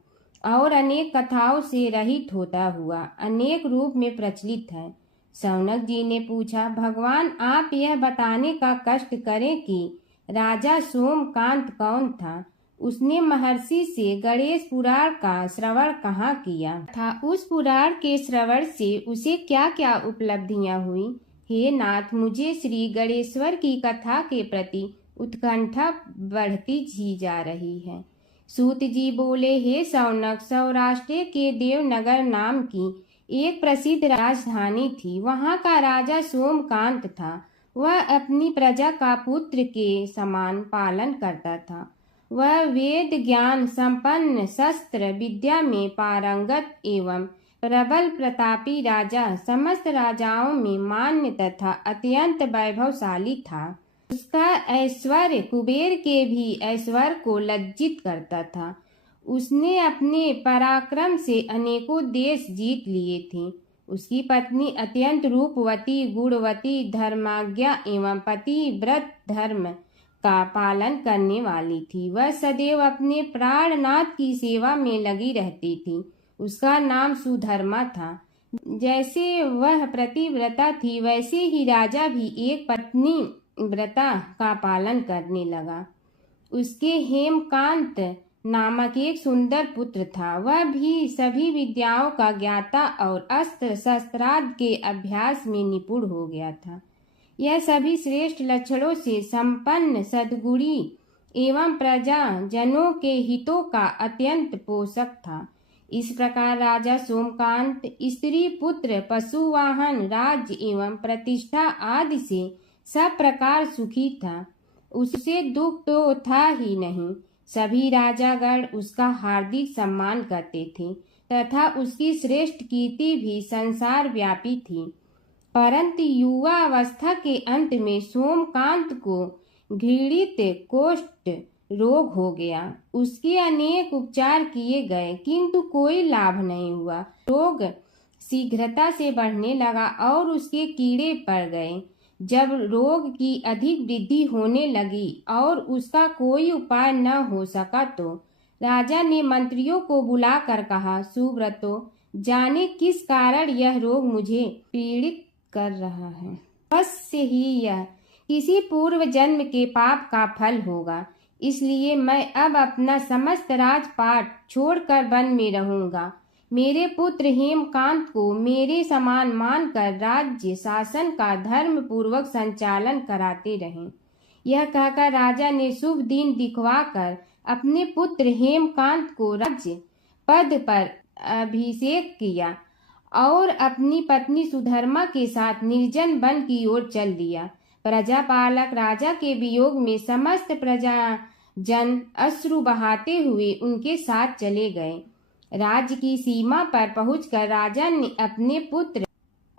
और अनेक कथाओं से रहित होता हुआ अनेक रूप में प्रचलित है। शौनक जी ने पूछा, भगवान, आप यह बताने का कष्ट करें कि राजा सोमकांत कौन था। उसने महर्षि से गणेश पुराण का श्रवण कहाँ किया था, उस पुराण के श्रवण से उसे क्या क्या उपलब्धियां हुई। हे नाथ, मुझे श्री गणेश्वर की कथा के प्रति उत्कंठा बढ़ती ही जा रही है। सूत जी बोले, हे शौनक, सौराष्ट्र के देवनगर नाम की एक प्रसिद्ध राजधानी थी। वहाँ का राजा सोमकांत था। वह अपनी प्रजा का पुत्र के समान पालन करता था। वह वेद ज्ञान संपन्न, शस्त्र विद्या में पारंगत एवं प्रबल प्रतापी राजा, समस्त राजाओं में मान्य तथा अत्यंत वैभवशाली था। उसका ऐश्वर्य कुबेर के भी ऐश्वर्य को लज्जित करता था। उसने अपने पराक्रम से अनेकों देश जीत लिए थे। उसकी पत्नी अत्यंत रूपवती, गुणवती, धर्माज्ञा एवं पतिव्रत धर्म का पालन करने वाली थी। वह सदैव अपने प्राणनाथ की सेवा में लगी रहती थी। उसका नाम सुधर्मा था। जैसे वह प्रतिव्रता थी, वैसे ही राजा भी एक पत्नी व्रता का पालन करने लगा। उसके हेमकांत नामक एक सुंदर पुत्र था। वह भी सभी विद्याओं का ज्ञाता और अस्त्र शस्त्रादि के अभ्यास में निपुण हो गया था। यह सभी श्रेष्ठ लक्षणों से संपन्न, सद्गुणी एवं प्रजा जनों के हितों का अत्यंत पोषक था। इस प्रकार राजा सोमकांत स्त्री पुत्र, पशु वाहन, राज्य एवं प्रतिष्ठा आदि से सब प्रकार सुखी था। उससे दुख तो था ही नहीं। सभी राजागण उसका हार्दिक सम्मान करते थे तथा उसकी श्रेष्ठ कीर्ति भी संसार व्यापी थी। परंतु युवा अवस्था के अंत में सोमकांत को घृणित कोष्ठ रोग हो गया। उसके अनेक उपचार किए गए, किंतु कोई लाभ नहीं हुआ। रोग शीघ्रता से बढ़ने लगा और उसके कीड़े पड़ गए। जब रोग की अधिक वृद्धि होने लगी और उसका कोई उपाय न हो सका, तो राजा ने मंत्रियों को बुलाकर कहा, सुव्रतो, जाने किस कारण यह रोग मुझे पीड़ित कर रहा है। अवश्य ही यह किसी पूर्व जन्म के पाप का फल होगा। इसलिए मैं अब अपना समस्त राजपाट छोड़कर वन में रहूंगा। मेरे पुत्र हेमकांत को मेरे समान मानकर राज्य शासन का धर्म पूर्वक संचालन कराते रहें। यह कहकर राजा ने शुभ दिन दिखवाकर अपने पुत्र हेमकांत को राज्य पद पर अभिषेक किया और अपनी पत्नी सुधर्मा के साथ निर्जन वन की ओर चल दिया। प्रजापालक राजा के वियोग में समस्त प्रजा जन अश्रु बहाते हुए उनके साथ चले गए। राज्य की सीमा पर पहुंचकर राजा ने अपने पुत्र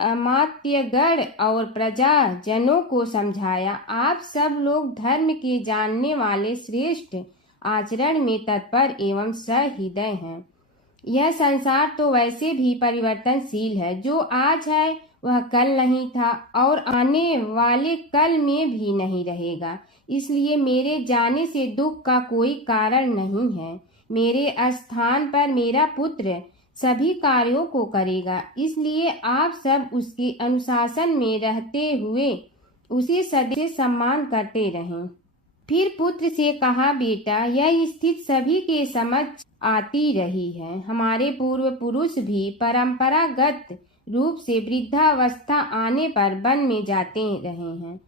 अमात्यगण और प्रजाजनों को समझाया, आप सब लोग धर्म के जानने वाले, श्रेष्ठ आचरण में तत्पर एवं सहृदय हैं। यह संसार तो वैसे भी परिवर्तनशील है, जो आज है वह कल नहीं था और आने वाले कल में भी नहीं रहेगा। इसलिए मेरे जाने से दुख का कोई कारण नहीं है। मेरे स्थान पर मेरा पुत्र सभी कार्यों को करेगा, इसलिए आप सब उसके अनुशासन में रहते हुए उसे सदैव सम्मान करते रहें। फिर पुत्र से कहा, बेटा, यह स्थिति सभी के समझ आती रही है। हमारे पूर्व पुरुष भी परंपरागत रूप से वृद्धावस्था आने पर वन में जाते रहे हैं।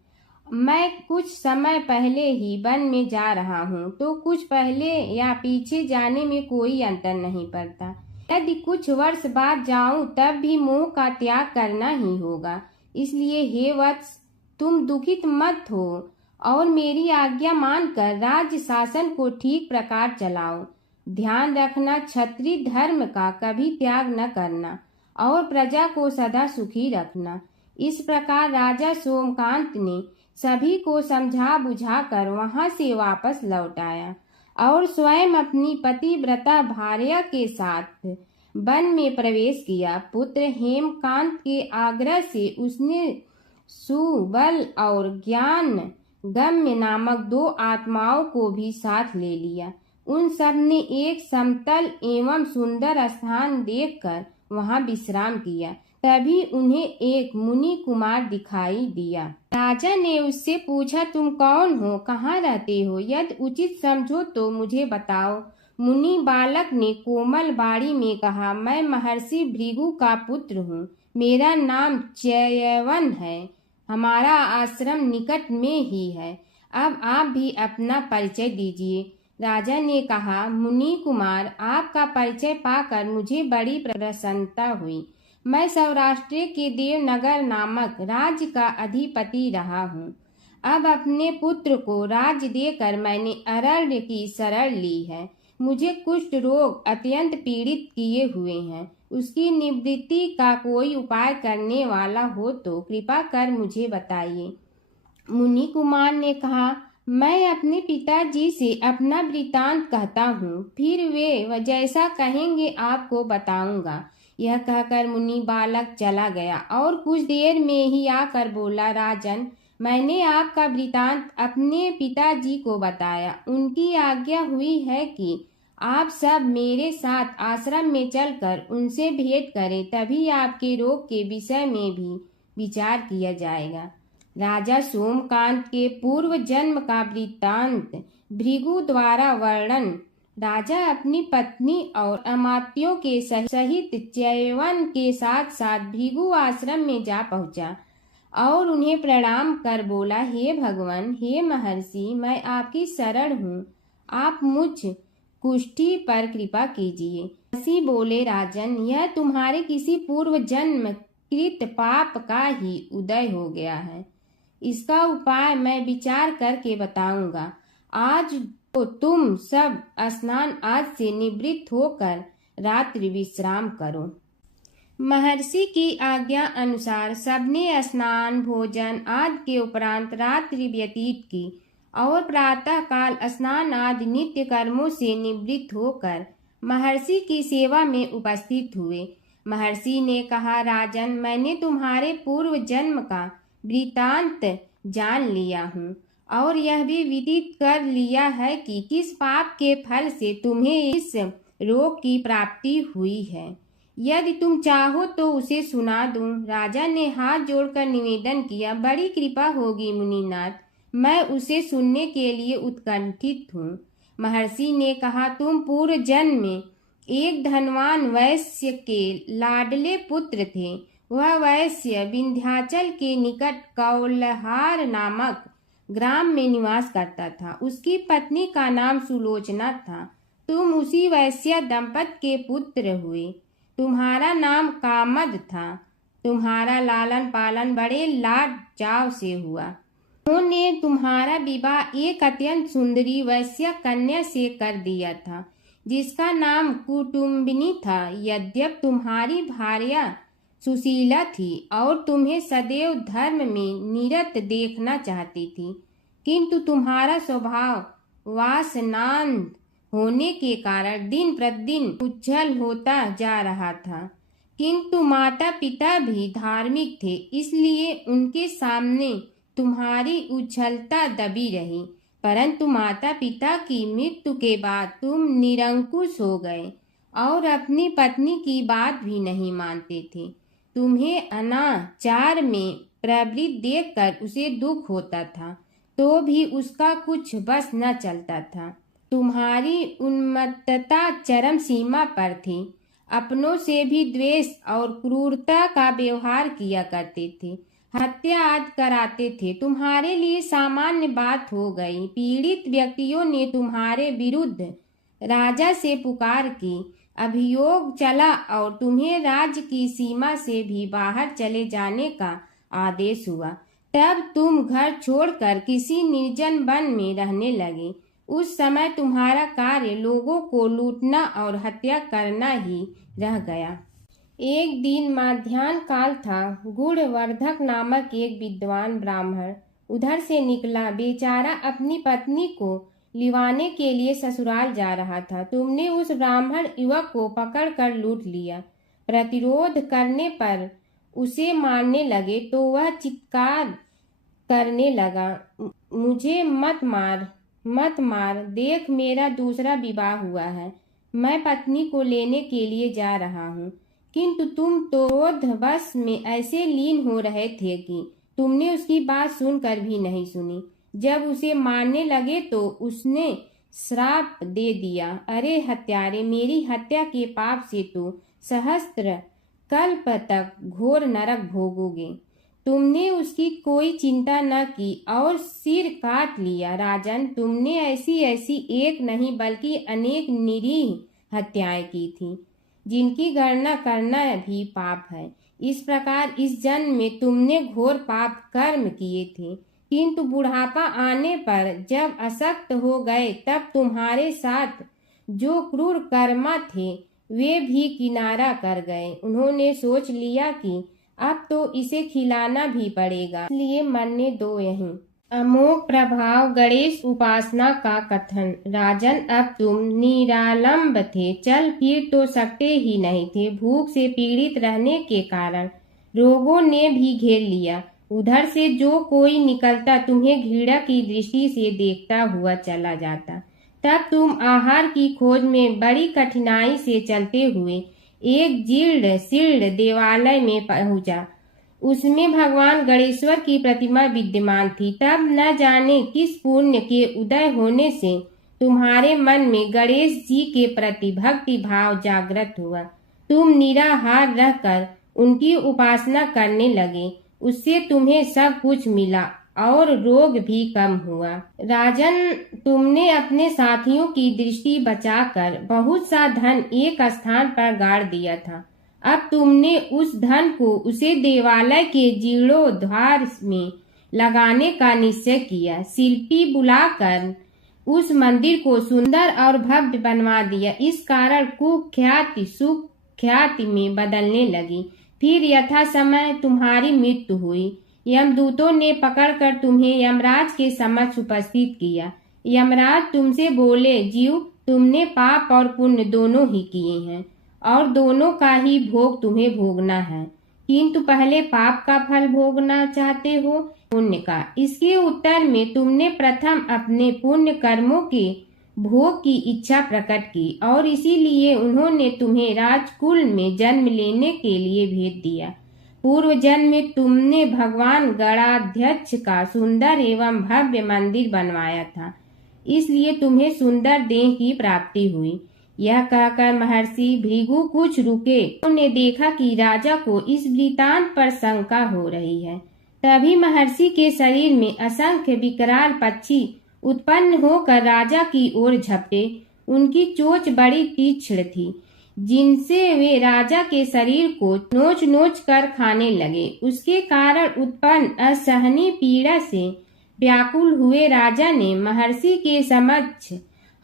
मैं कुछ समय पहले ही वन में जा रहा हूँ, तो कुछ पहले या पीछे जाने में कोई अंतर नहीं पड़ता। यदि कुछ वर्ष बाद जाऊं तब भी मोह का त्याग करना ही होगा। इसलिए हे वत्स, तुम दुखित मत हो और मेरी आज्ञा मानकर राज्य शासन को ठीक प्रकार चलाओ। ध्यान रखना, क्षत्रिय धर्म का कभी त्याग न करना और प्रजा को सदा सुखी रखना। इस प्रकार राजा सोमकांत ने सभी को समझा बुझाकर वहां से वापस लौट आया और स्वयं अपनी पतिव्रता भार्या के साथ वन में प्रवेश किया। पुत्र हेमकांत के आग्रह से उसने सुबल और ज्ञान गम्य नामक 2 आत्माओं को भी साथ ले लिया। उन सब ने एक समतल एवं सुंदर स्थान देखकर वहां विश्राम किया। तभी उन्हें एक मुनि कुमार दिखाई दिया। राजा ने उससे पूछा, तुम कौन हो, कहाँ रहते हो? यदि उचित समझो तो मुझे बताओ। मुनि बालक ने कोमल बाड़ी में कहा, मैं महर्षि भृगु का पुत्र हूँ। मेरा नाम च्यवन है। हमारा आश्रम निकट में ही है। अब आप भी अपना परिचय दीजिए। राजा ने कहा, मुनि कुमार, आपका परिचय पाकर मुझे बड़ी प्रसन्नता हुई। मैं सौराष्ट्र के देवनगर नामक राज्य का अधिपति रहा हूँ। अब अपने पुत्र को राज्य देकर मैंने अरण्य की शरण ली है। मुझे कुष्ठ रोग अत्यंत पीड़ित किए हुए हैं। उसकी निवृत्ति का कोई उपाय करने वाला हो तो कृपा कर मुझे बताइए। मुनि कुमार ने कहा, मैं अपने पिताजी से अपना वृतांत कहता हूँ, फिर वे जैसा कहेंगे आपको बताऊंगा। यह कहकर मुनि बालक चला गया और कुछ देर में ही आकर बोला, राजन, मैंने आपका वृतांत अपने पिताजी को बताया। उनकी आज्ञा हुई है कि आप सब मेरे साथ आश्रम में चलकर उनसे भेंट करें, तभी आपके रोग के विषय में भी विचार किया जाएगा। राजा सोमकांत के पूर्व जन्म का वृत्तांत भृगु द्वारा वर्णन। राजा अपनी पत्नी और अमात्यों के सहित च्यवन के साथ साथ भृगु आश्रम में जा पहुंचा और उन्हें प्रणाम कर बोला, हे भगवान, हे महर्षि, मैं आपकी शरण हूँ। आप मुझ कुष्ठी पर कृपा कीजिए। महर्षि बोले, राजन, यह तुम्हारे किसी पूर्व जन्म कृत पाप का ही उदय हो गया है। इसका उपाय मैं विचार करके बताऊंगा। आज तो तुम सब स्नान आज से निवृत्त होकर रात्रि विश्राम करो। महर्षि की आज्ञा अनुसार सबने स्नान, भोजन आदि के उपरांत रात्रि व्यतीत की और प्रातः काल स्नान आदि नित्य कर्मों से निवृत्त होकर महर्षि की सेवा में उपस्थित हुए। महर्षि ने कहा, राजन, मैंने तुम्हारे पूर्व जन्म का वृतांत जान लिया हूँ और यह भी विदित कर लिया है कि किस पाप के फल से तुम्हें इस रोग की प्राप्ति हुई है। यदि तुम चाहो तो उसे सुना दूं। राजा ने हाथ जोड़कर निवेदन किया, बड़ी कृपा होगी मुनिनाथ, मैं उसे सुनने के लिए उत्कंठित हूँ। महर्षि ने कहा, तुम पूर्व जन्म में एक धनवान वैश्य के लाडले पुत्र थे। वह वैश्य विंध्याचल के निकट कौलहार नामक ग्राम में निवास करता था। उसकी पत्नी का नाम सुलोचना था। तुम उसी वैश्य दंपत के पुत्र हुए। तुम्हारा नाम कामद था। तुम्हारा लालन पालन बड़े लाड चाव से हुआ। उन्होंने तुम्हारा विवाह एक अत्यंत सुंदरी वैश्य कन्या से कर दिया था, जिसका नाम कुटुम्बिनी था। यद्यप तुम्हारी भार्या सुशीला थी और तुम्हें सदैव धर्म में निरत देखना चाहती थी, किंतु तुम्हारा स्वभाव वासनांध होने के कारण दिन प्रतिदिन उज्जवल होता जा रहा था। किंतु माता पिता भी धार्मिक थे, इसलिए उनके सामने तुम्हारी उज्ज्वलता दबी रही। परंतु माता पिता की मृत्यु के बाद तुम निरंकुश हो गए और अपनी पत्नी की बात भी नहीं मानते थे। तुम्हें अनाचार में प्रवृत्त देखकर उसे दुख होता था, तो भी उसका कुछ बस न चलता था। तुम्हारी उन्मत्तता चरम सीमा पर थी। अपनों से भी द्वेष और क्रूरता का व्यवहार किया करते थे। हत्या आदि कराते थे। तुम्हारे लिए सामान्य बात हो गई। पीड़ित व्यक्तियों ने तुम्हारे विरुद्ध राजा से पुकार की। अभियोग चला और तुम्हें राज्य की सीमा से भी बाहर चले जाने का आदेश हुआ। तब तुम घर छोड़कर किसी निर्जन वन में रहने लगे। उस समय तुम्हारा कार्य लोगों को लूटना और हत्या करना ही रह गया। एक दिन मध्याह्न काल था। गुणवर्धक नामक एक विद्वान ब्राह्मण उधर से निकला। बेचारा अपनी पत्नी को लिवाने के लिए ससुराल जा रहा था। तुमने उस ब्राह्मण युवक को पकड़कर लूट लिया। प्रतिरोध करने पर उसे मारने लगे तो वह चित्कार करने लगा, मुझे मत मार, मत मार। देख, मेरा दूसरा विवाह हुआ है। मैं पत्नी को लेने के लिए जा रहा हूँ। किंतु तुम तो क्रोधवश में ऐसे लीन हो रहे थे कि तुमने उसकी बात सुनकर भी नहीं सुनी। जब उसे मारने लगे तो उसने श्राप दे दिया, अरे हत्यारे, मेरी हत्या के पाप से तो सहस्त्र कल्प तक घोर नरक भोगोगे। तुमने उसकी कोई चिंता न की और सिर काट लिया। राजन, तुमने ऐसी एक नहीं बल्कि अनेक निरीह हत्याएं की थी, जिनकी गणना करना भी पाप है। इस प्रकार इस जन्म में तुमने घोर पाप कर्म किए थे, किंतु बुढ़ापा आने पर जब अशक्त हो गए तब तुम्हारे साथ जो क्रूर कर्मा थे वे भी किनारा कर गए। उन्होंने सोच लिया कि अब तो इसे खिलाना भी पड़ेगा, इसलिए मरने दो यहीं। अमोघ प्रभाव गणेश उपासना का कथन। राजन, अब तुम निरालंब थे, चल फिर तो सकते ही नहीं थे। भूख से पीड़ित रहने के कारण रोगों ने भी घेर लिया। उधर से जो कोई निकलता तुम्हें घृणा की दृष्टि से देखता हुआ चला जाता। तब तुम आहार की खोज में बड़ी कठिनाई से चलते हुए एक जीर्ण शीर्ण देवालय में पहुंचा। उसमें भगवान गणेश्वर की प्रतिमा विद्यमान थी। तब न जाने किस पुण्य के उदय होने से तुम्हारे मन में गणेश जी के प्रति भक्ति भाव जागृत हुआ। तुम निराहार रहकर उनकी उपासना करने लगे। उससे तुम्हें सब कुछ मिला और रोग भी कम हुआ। राजन, तुमने अपने साथियों की दृष्टि बचाकर बहुत सा धन एक स्थान पर गाड़ दिया था। अब तुमने उस धन को उसे देवालय के जीर्णोद्धार में लगाने का निश्चय किया। शिल्पी बुलाकर उस मंदिर को सुंदर और भव्य बनवा दिया। इस कारण कुख्याति सुख्याति में बदलने लगी। फिर यथा समय तुम्हारी मृत्यु हुई। यमदूतों ने पकड़कर तुम्हें यमराज के समक्ष उपस्थित किया। यमराज तुमसे बोले, जीव, तुमने पाप और पुण्य दोनों ही किए हैं और दोनों का ही भोग तुम्हें भोगना है, किंतु पहले पाप का फल भोगना चाहते हो पुण्य का। इसके उत्तर में तुमने प्रथम अपने पुण्य कर्मों के भोग की इच्छा प्रकट की और इसीलिए उन्होंने तुम्हें राजकुल में जन्म लेने के लिए भेज दिया। पूर्व जन्म में तुमने भगवान गणाध्यक्ष का सुंदर एवं भव्य मंदिर बनवाया था, इसलिए तुम्हें सुंदर देह की प्राप्ति हुई। यह कहकर महर्षि भृगु कुछ रुके। उन्होंने देखा कि राजा को इस वृतांत पर शंका हो रही है। तभी महर्षि के शरीर में असंख्य विकराल पक्षी उत्पन्न होकर राजा की ओर झपटे। उनकी चोंच बड़ी तीक्ष्ण थी, जिनसे वे राजा के शरीर को नोच नोच कर खाने लगे। उसके कारण उत्पन्न असहनीय पीड़ा से व्याकुल हुए राजा ने महर्षि के समक्ष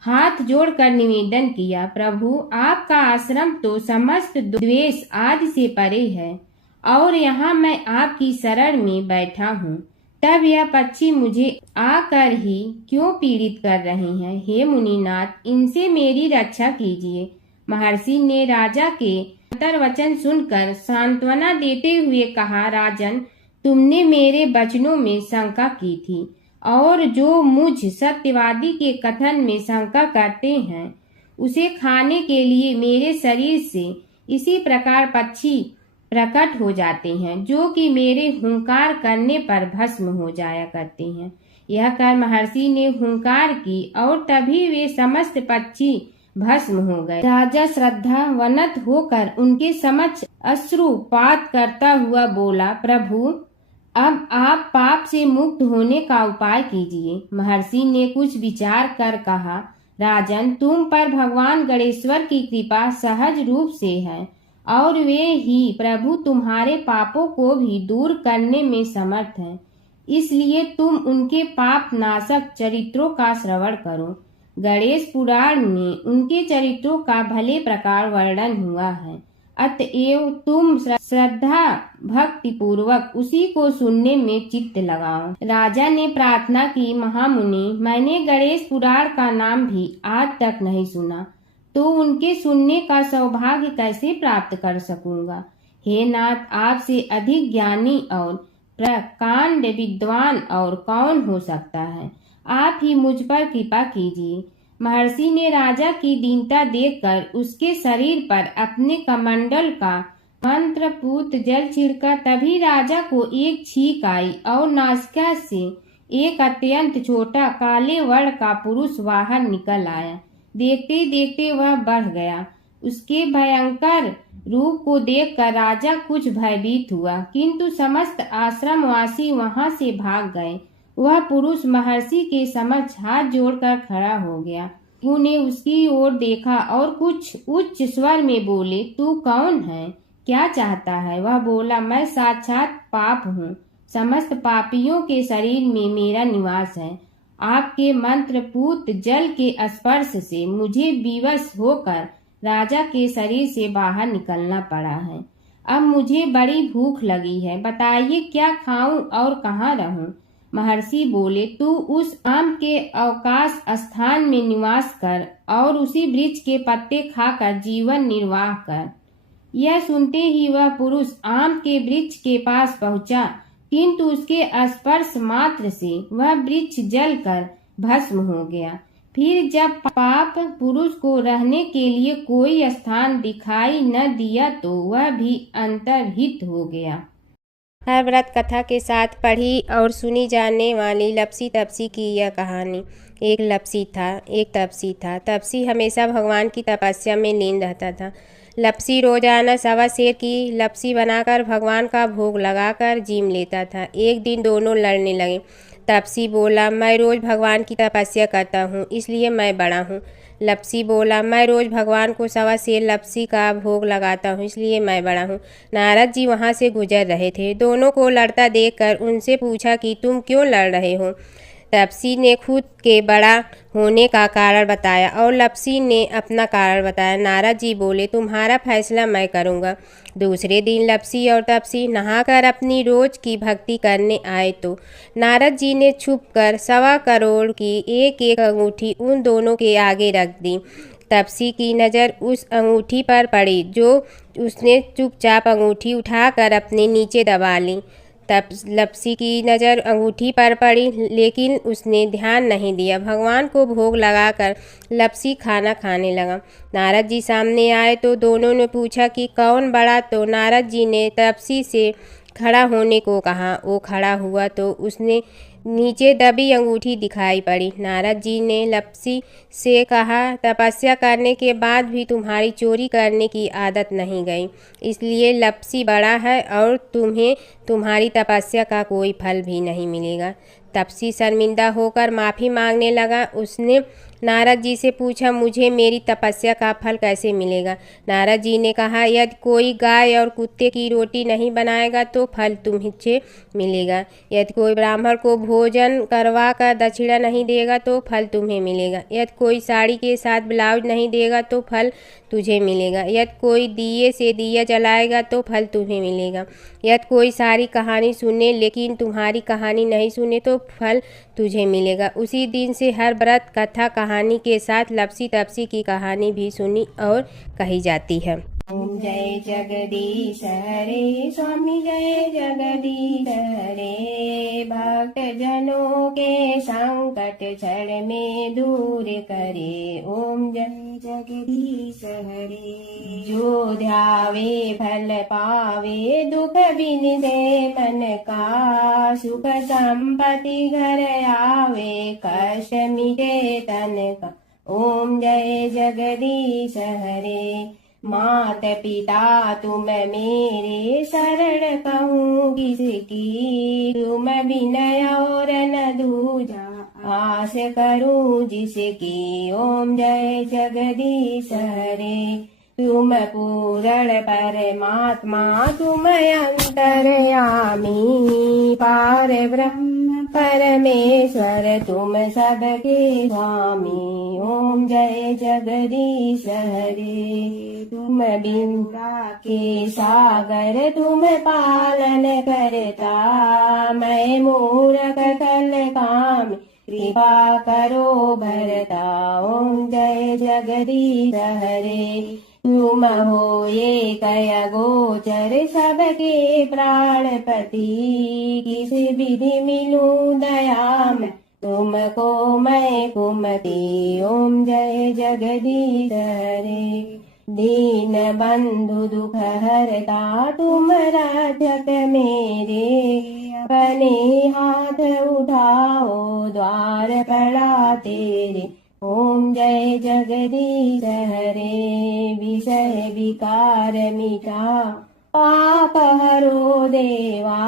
हाथ जोड़कर निवेदन किया, प्रभु, आपका आश्रम तो समस्त द्वेष आदि से परे है और यहाँ मैं आपकी शरण में बैठा हूँ, तब यह पक्षी मुझे आकर ही क्यों पीड़ित कर रहे हैं? हे मुनिनाथ, इनसे मेरी रक्षा कीजिए। महर्षि ने राजा के अंतर्वचन सुनकर सांत्वना देते हुए कहा, राजन, तुमने मेरे वचनों में शंका की थी और जो मुझ सत्यवादी के कथन में शंका करते हैं उसे खाने के लिए मेरे शरीर से इसी प्रकार पक्षी प्रकट हो जाते हैं, जो कि मेरे हुंकार करने पर भस्म हो जाया करते हैं। यह कर महर्षि ने हुंकार की और तभी वे समस्त पक्षी भस्म हो गए। राजा श्रद्धावनत होकर उनके समक्ष अश्रुपात करता हुआ बोला, प्रभु, अब आप पाप से मुक्त होने का उपाय कीजिए। महर्षि ने कुछ विचार कर कहा, राजन, तुम पर भगवान गणेश्वर की कृपा सहज रूप से है और वे ही प्रभु तुम्हारे पापों को भी दूर करने में समर्थ हैं। इसलिए तुम उनके पाप नाशक चरित्रों का श्रवण करो। गणेश पुराण में उनके चरित्रों का भले प्रकार वर्णन हुआ है, अतएव तुम श्रद्धा भक्ति पूर्वक उसी को सुनने में चित्त लगाओ। राजा ने प्रार्थना की, महामुनि, मैंने गणेश पुराण का नाम भी आज तक नहीं सुना, तो उनके सुनने का सौभाग्य कैसे प्राप्त कर सकूंगा? हे नाथ, आपसे अधिक ज्ञानी और प्रकांड विद्वान और कौन हो सकता है? आप ही मुझ पर कृपा कीजिए। महर्षि ने राजा की दीनता देखकर उसके शरीर पर अपने कमंडल का मंत्रपूत जल छिड़का। तभी राजा को एक छींक आई और नासिका से एक अत्यंत छोटा काले वर्ण का पुरुष बाहर निकल आया। देखते देखते वह बढ़ गया। उसके भयंकर रूप को देखकर राजा कुछ भयभीत हुआ, किंतु समस्त आश्रमवासी वहां से भाग गए। वह पुरुष महर्षि के समक्ष हाथ जोड़कर खड़ा हो गया। उन्होंने उसकी ओर देखा और कुछ उच्च स्वर में बोले, तू कौन है? क्या चाहता है? वह बोला, मैं साक्षात पाप हूँ। समस्त पापियों के शरीर में मेरा निवास है। आपके मंत्रपूत जल के स्पर्श से मुझे विवश होकर राजा के शरीर से बाहर निकलना पड़ा है। अब मुझे बड़ी भूख लगी है, बताइए क्या खाऊं और कहाँ रहूं? महर्षि बोले, तू उस आम के अवकाश स्थान में निवास कर और उसी वृक्ष के पत्ते खाकर जीवन निर्वाह कर। यह सुनते ही वह पुरुष आम के वृक्ष के पास पहुंचा, किंतु उसके स्पर्श मात्र से वह वृक्ष जलकर भस्म हो गया। फिर जब पाप पुरुष को रहने के लिए कोई स्थान दिखाई न दिया तो वह भी अंतर्हित हो गया। हर व्रत कथा के साथ पढ़ी और सुनी जाने वाली लपसी तपसी की यह कहानी। एक लपसी था, एक तपसी था। तपसी हमेशा भगवान की तपस्या में लीन रहता था। लपसी रोजाना सवा सेर की लपसी बनाकर भगवान का भोग लगाकर जीम लेता था। एक दिन दोनों लड़ने लगे। तपसी बोला, मैं रोज भगवान की तपस्या करता हूँ, इसलिए मैं बड़ा हूँ। लपसी बोला, मैं रोज भगवान को सवा सेर लपसी का भोग लगाता हूँ, इसलिए मैं बड़ा हूँ। नारद जी वहाँ से गुजर रहे थे। दोनों को लड़ता देखकर उनसे पूछा कि तुम क्यों लड़ रहे हो? तपसी ने खुद के बड़ा होने का कारण बताया और लपसी ने अपना कारण बताया। नारद जी बोले, तुम्हारा फैसला मैं करूँगा। दूसरे दिन लपसी और तपसी नहाकर अपनी रोज की भक्ति करने आए तो नारद जी ने छुपकर 1.25 करोड़ की एक एक अंगूठी उन दोनों के आगे रख दी। तपसी की नज़र उस अंगूठी पर पड़ी जो उसने चुपचाप अंगूठी उठाकर अपने नीचे दबा ली। तब लपसी की नज़र अंगूठी पर पड़ी, लेकिन उसने ध्यान नहीं दिया। भगवान को भोग लगाकर लपसी खाना खाने लगा। नारद जी सामने आए तो दोनों ने पूछा कि कौन बड़ा, तो नारद जी ने तपसी से खड़ा होने को कहा। वो खड़ा हुआ तो उसने नीचे दबी अंगूठी दिखाई पड़ी। नारद जी ने लपसी से कहा, तपस्या करने के बाद भी तुम्हारी चोरी करने की आदत नहीं गई, इसलिए लपसी बड़ा है और तुम्हें तुम्हारी तपस्या का कोई फल भी नहीं मिलेगा। तपसी शर्मिंदा होकर माफ़ी मांगने लगा। उसने नारद जी से पूछा, मुझे मेरी तपस्या का फल कैसे मिलेगा? नारद जी ने कहा, यदि कोई गाय और कुत्ते की रोटी नहीं बनाएगा तो फल तुझे मिलेगा। यदि कोई ब्राह्मण को भोजन करवा कर दक्षिणा नहीं देगा तो फल तुम्हें मिलेगा। यदि कोई साड़ी के साथ ब्लाउज नहीं देगा तो फल तुझे मिलेगा। यदि कोई दिए से दिया जलाएगा तो फल तुम्हें मिलेगा। यदि कोई सारी कहानी सुने लेकिन तुम्हारी कहानी नहीं सुने तो फल तुझे मिलेगा। उसी दिन से हर व्रत कथा कहानी के साथ लपसी तपसी की कहानी भी सुनी और कही जाती है। ओम जय जगदीश हरे स्वामी जय जगदीश हरे, भक्त जनों के संकट क्षण में दूर करे। ओम जय जगदीश हरे, जो ध्यावे फल पावे, दुख बिन दे मन का, सुख संपत्ति घर आवे, कष्ट मिटे तन का। ओम जय जगदीश हरे, मात पिता तुम मेरे, शरण कहूँ किसकी, तुम बिनय और न दूजा, आस करूँ जिसकी। ओम जय जगदीश हरे, तुम पूर्ण परमात्मा, तुम अंतर्यामी, पार ब्रह्म परमेश्वर, तुम सबके स्वामी। ओम जय जगदीश हरे, तुम बिंदा के सागर, तुम पालन करता, मैं मूर्ख कल काम, कृपा करो भरता। ओम जय जगदीश हरे, तुम हो ये कया गोचर, सबके प्राणपति, किस विधि मिलूं दया में, तुमको मैं कुमति। ओम जय जगदीश हरे, दीन बंधु दुख हरता, तुम रक्षक मेरे, अपने हाथ उठाओ द्वार पड़ा तेरे। ओम जय जगदीश हरे, विषय विकार मिटा, पाप हरो देवा,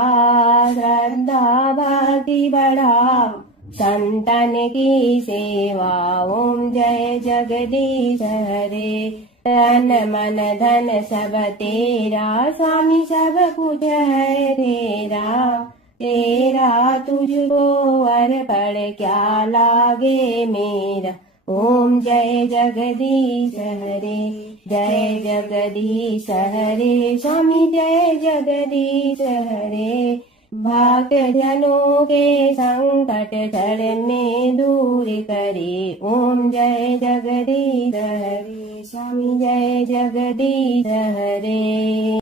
श्रद्धा भक्ति बढ़ाओ, संतन की सेवा। ओम जय जगदीश हरे, तन मन धन सब तेरा, स्वामी सब कुछ है तेरा, तेरा तुझको अर्पण क्या लागे मेरा। ओम जय जगदीश हरे, जय जगदीश हरे, स्वामी जय जगदीश हरे, भक्त जनों के संकट क्षण में दूर करे। ओम जय जगदीश हरे, स्वामी जय जगदीश हरे।